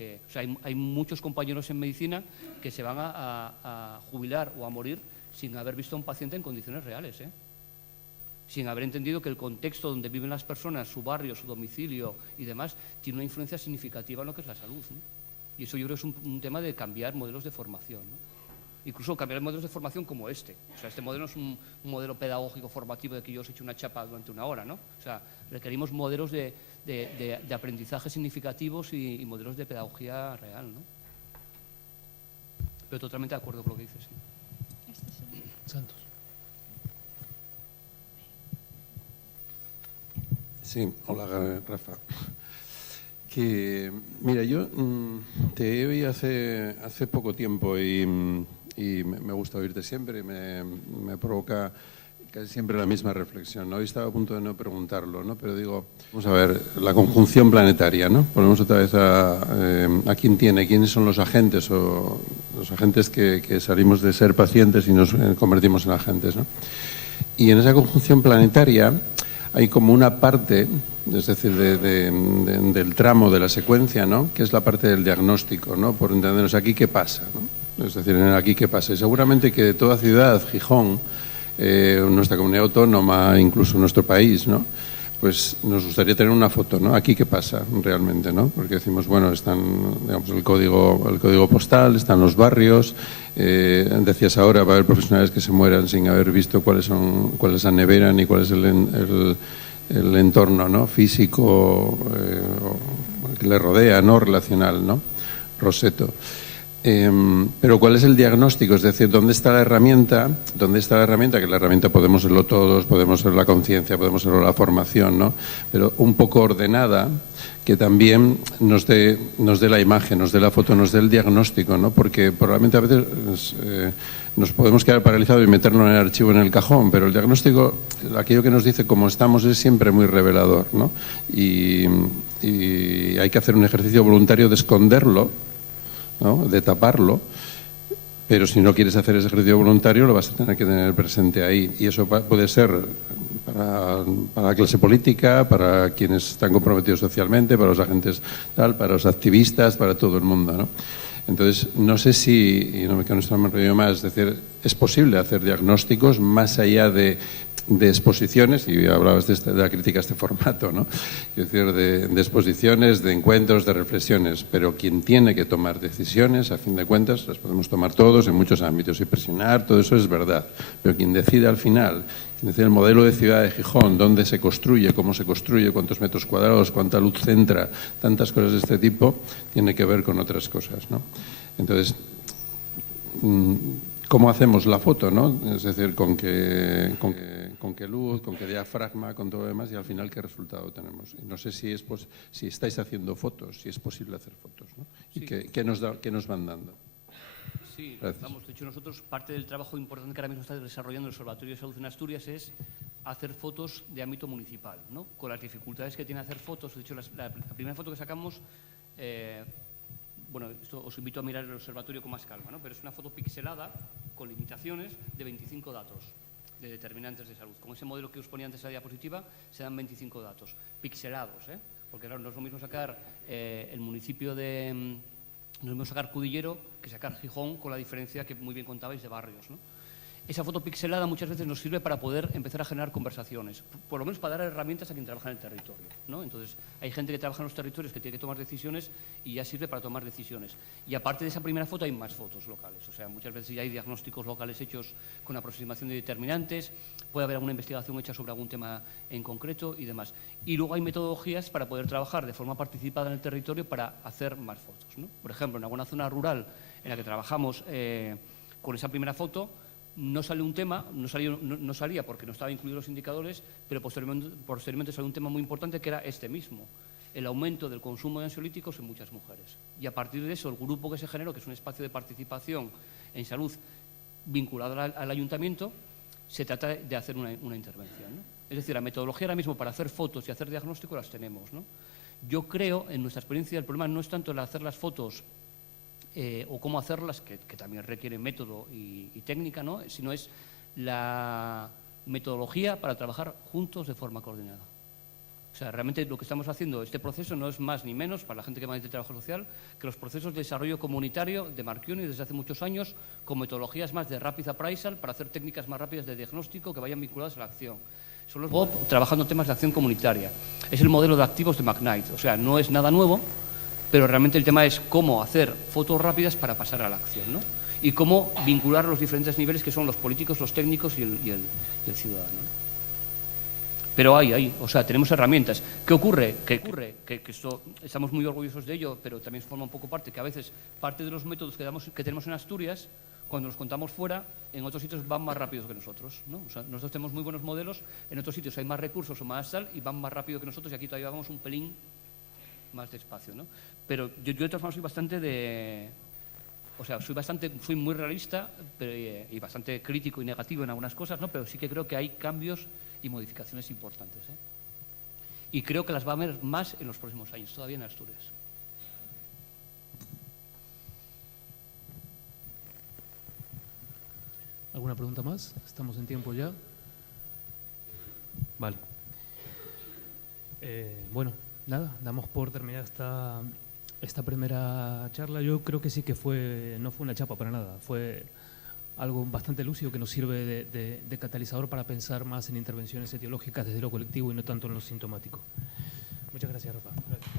o sea, hay muchos compañeros en medicina que se van a jubilar o a morir sin haber visto a un paciente en condiciones reales, sin haber entendido que el contexto donde viven las personas, su barrio, su domicilio y demás, tiene una influencia significativa en lo que es la salud, ¿no? Y eso yo creo que es un tema de cambiar modelos de formación, ¿no? Incluso cambiar modelos de formación como este. O sea, este modelo no es un modelo pedagógico formativo de que yo os eche una chapa durante una hora, ¿no? O sea, requerimos modelos de aprendizaje significativos y modelos de pedagogía real, ¿no? Pero totalmente de acuerdo con lo que dices, sí. Santos. Sí, hola Rafa. Que, mira, yo te oí hace poco tiempo y me gusta oírte siempre y me provoca casi siempre la misma reflexión, ¿no? Hoy estaba a punto de no preguntarlo, ¿no? Pero digo, vamos a ver, la conjunción planetaria, ¿no? Ponemos otra vez a quiénes son los agentes o los agentes que salimos de ser pacientes y nos convertimos en agentes, ¿no? Y en esa conjunción planetaria hay como una parte, es decir, del tramo de la secuencia, ¿no? Que es la parte del diagnóstico, ¿no? Por entendernos aquí qué pasa, ¿no? Es decir, aquí qué pasa. Y seguramente que toda ciudad, Gijón, nuestra comunidad autónoma, incluso nuestro país, ¿no? Pues nos gustaría tener una foto, ¿no? Aquí qué pasa realmente, ¿no? Porque decimos, bueno, están, digamos, el código postal, están los barrios. Decías ahora, va a haber profesionales que se mueran sin haber visto cuál es la nevera ni cuál es el entorno, ¿no? Físico que le rodea, ¿no? Relacional, ¿no? Roseto. Pero ¿cuál es el diagnóstico? Es decir, ¿dónde está la herramienta? Que la herramienta podemos serlo todos, podemos ser la conciencia, podemos ser la formación, ¿no? Pero un poco ordenada, que también nos dé la imagen, nos dé la foto, nos dé el diagnóstico, ¿no? Porque probablemente a veces nos podemos quedar paralizados y meterlo en el archivo en el cajón, pero el diagnóstico, aquello que nos dice cómo estamos, es siempre muy revelador, ¿no? Y hay que hacer un ejercicio voluntario de esconderlo, ¿no? De taparlo, pero si no quieres hacer ese ejercicio voluntario lo vas a tener que tener presente ahí, y eso puede ser para la clase política, para quienes están comprometidos socialmente, para los agentes tal, para los activistas, para todo el mundo, ¿no? Entonces, no sé si, y no me quiero enrollar más, es decir, es posible hacer diagnósticos más allá de exposiciones, y hablabas de la crítica a este formato, ¿no? Es decir, de exposiciones, de encuentros, de reflexiones, pero quien tiene que tomar decisiones, a fin de cuentas, las podemos tomar todos en muchos ámbitos y presionar, todo eso es verdad, pero quien decide al final, quien decide el modelo de ciudad de Gijón, dónde se construye, cómo se construye, cuántos metros cuadrados, cuánta luz centra, tantas cosas de este tipo, tiene que ver con otras cosas, ¿no? Entonces, ¿cómo hacemos la foto, no? Es decir, con qué luz, con qué diafragma, con todo lo demás, y al final qué resultado tenemos. Y no sé si estáis haciendo fotos, si es posible hacer fotos, ¿no? Y sí. qué nos van dando. Sí, Gracias. vamos, de hecho nosotros, parte del trabajo importante que ahora mismo está desarrollando el Observatorio de Salud en Asturias es hacer fotos de ámbito municipal, ¿no? Con las dificultades que tiene hacer fotos. De hecho, la primera foto que sacamos, bueno, esto os invito a mirar el observatorio con más calma, ¿no? Pero es una foto pixelada con limitaciones de 25 datos de determinantes de salud. Con ese modelo que os ponía antes en la diapositiva, se dan 25 datos, pixelados, ¿eh? Porque claro, no es lo mismo sacar el municipio de... no es lo mismo sacar Cudillero que sacar Gijón, con la diferencia que muy bien contabais de barrios, ¿no? Esa foto pixelada muchas veces nos sirve para poder empezar a generar conversaciones, por lo menos para dar herramientas a quien trabaja en el territorio, ¿no? Entonces, hay gente que trabaja en los territorios que tiene que tomar decisiones y ya sirve para tomar decisiones. Y aparte de esa primera foto hay más fotos locales, o sea, muchas veces ya hay diagnósticos locales hechos con aproximación de determinantes, puede haber alguna investigación hecha sobre algún tema en concreto y demás. Y luego hay metodologías para poder trabajar de forma participada en el territorio para hacer más fotos, ¿no? Por ejemplo, en alguna zona rural en la que trabajamos con esa primera foto, no sale un tema, no salía porque no estaban incluidos los indicadores, pero posteriormente salió un tema muy importante que era este mismo, el aumento del consumo de ansiolíticos en muchas mujeres. Y a partir de eso, el grupo que se generó, que es un espacio de participación en salud vinculado al ayuntamiento, se trata de hacer una intervención, ¿no? Es decir, la metodología ahora mismo para hacer fotos y hacer diagnóstico las tenemos, ¿no? Yo creo, en nuestra experiencia, el problema no es tanto el hacer las fotos o cómo hacerlas, que también requiere método y técnica, ¿no? Sino es la metodología para trabajar juntos de forma coordinada. O sea, realmente lo que estamos haciendo, este proceso no es más ni menos, para la gente que va de trabajo social, que los procesos de desarrollo comunitario de Marchionni desde hace muchos años, con metodologías más de rapid appraisal, para hacer técnicas más rápidas de diagnóstico que vayan vinculadas a la acción. Son los BOP trabajando temas de acción comunitaria. Es el modelo de activos de McKnight, o sea, no es nada nuevo, pero realmente el tema es cómo hacer fotos rápidas para pasar a la acción, ¿no? Y cómo vincular los diferentes niveles que son los políticos, los técnicos y el ciudadano. Pero o sea, tenemos herramientas. ¿Qué ocurre? Que esto, estamos muy orgullosos de ello, pero también forma un poco parte, que a veces parte de los métodos que tenemos en Asturias, cuando los contamos fuera, en otros sitios van más rápidos que nosotros, ¿no? O sea, nosotros tenemos muy buenos modelos, en otros sitios hay más recursos o más tal, y van más rápido que nosotros, y aquí todavía vamos un pelín más despacio, ¿no? Pero yo de todas formas soy bastante soy muy realista y bastante crítico y negativo en algunas cosas, ¿no? Pero sí que creo que hay cambios y modificaciones importantes, ¿eh? Y creo que las va a haber más en los próximos años, todavía en Asturias. ¿Alguna pregunta más? Estamos en tiempo ya. Vale. Bueno, nada, damos por terminada esta primera charla. Yo creo que sí que no fue una chapa para nada, fue algo bastante lúcido que nos sirve de catalizador para pensar más en intervenciones etiológicas desde lo colectivo y no tanto en lo sintomático. Muchas gracias, Rafa. Gracias.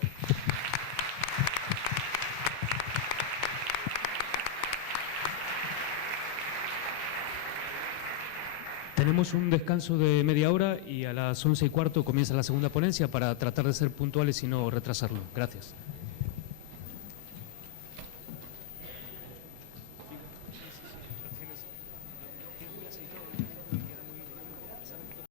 Tenemos un descanso de media hora y a las 11:15 comienza la segunda ponencia para tratar de ser puntuales y no retrasarlo. Gracias.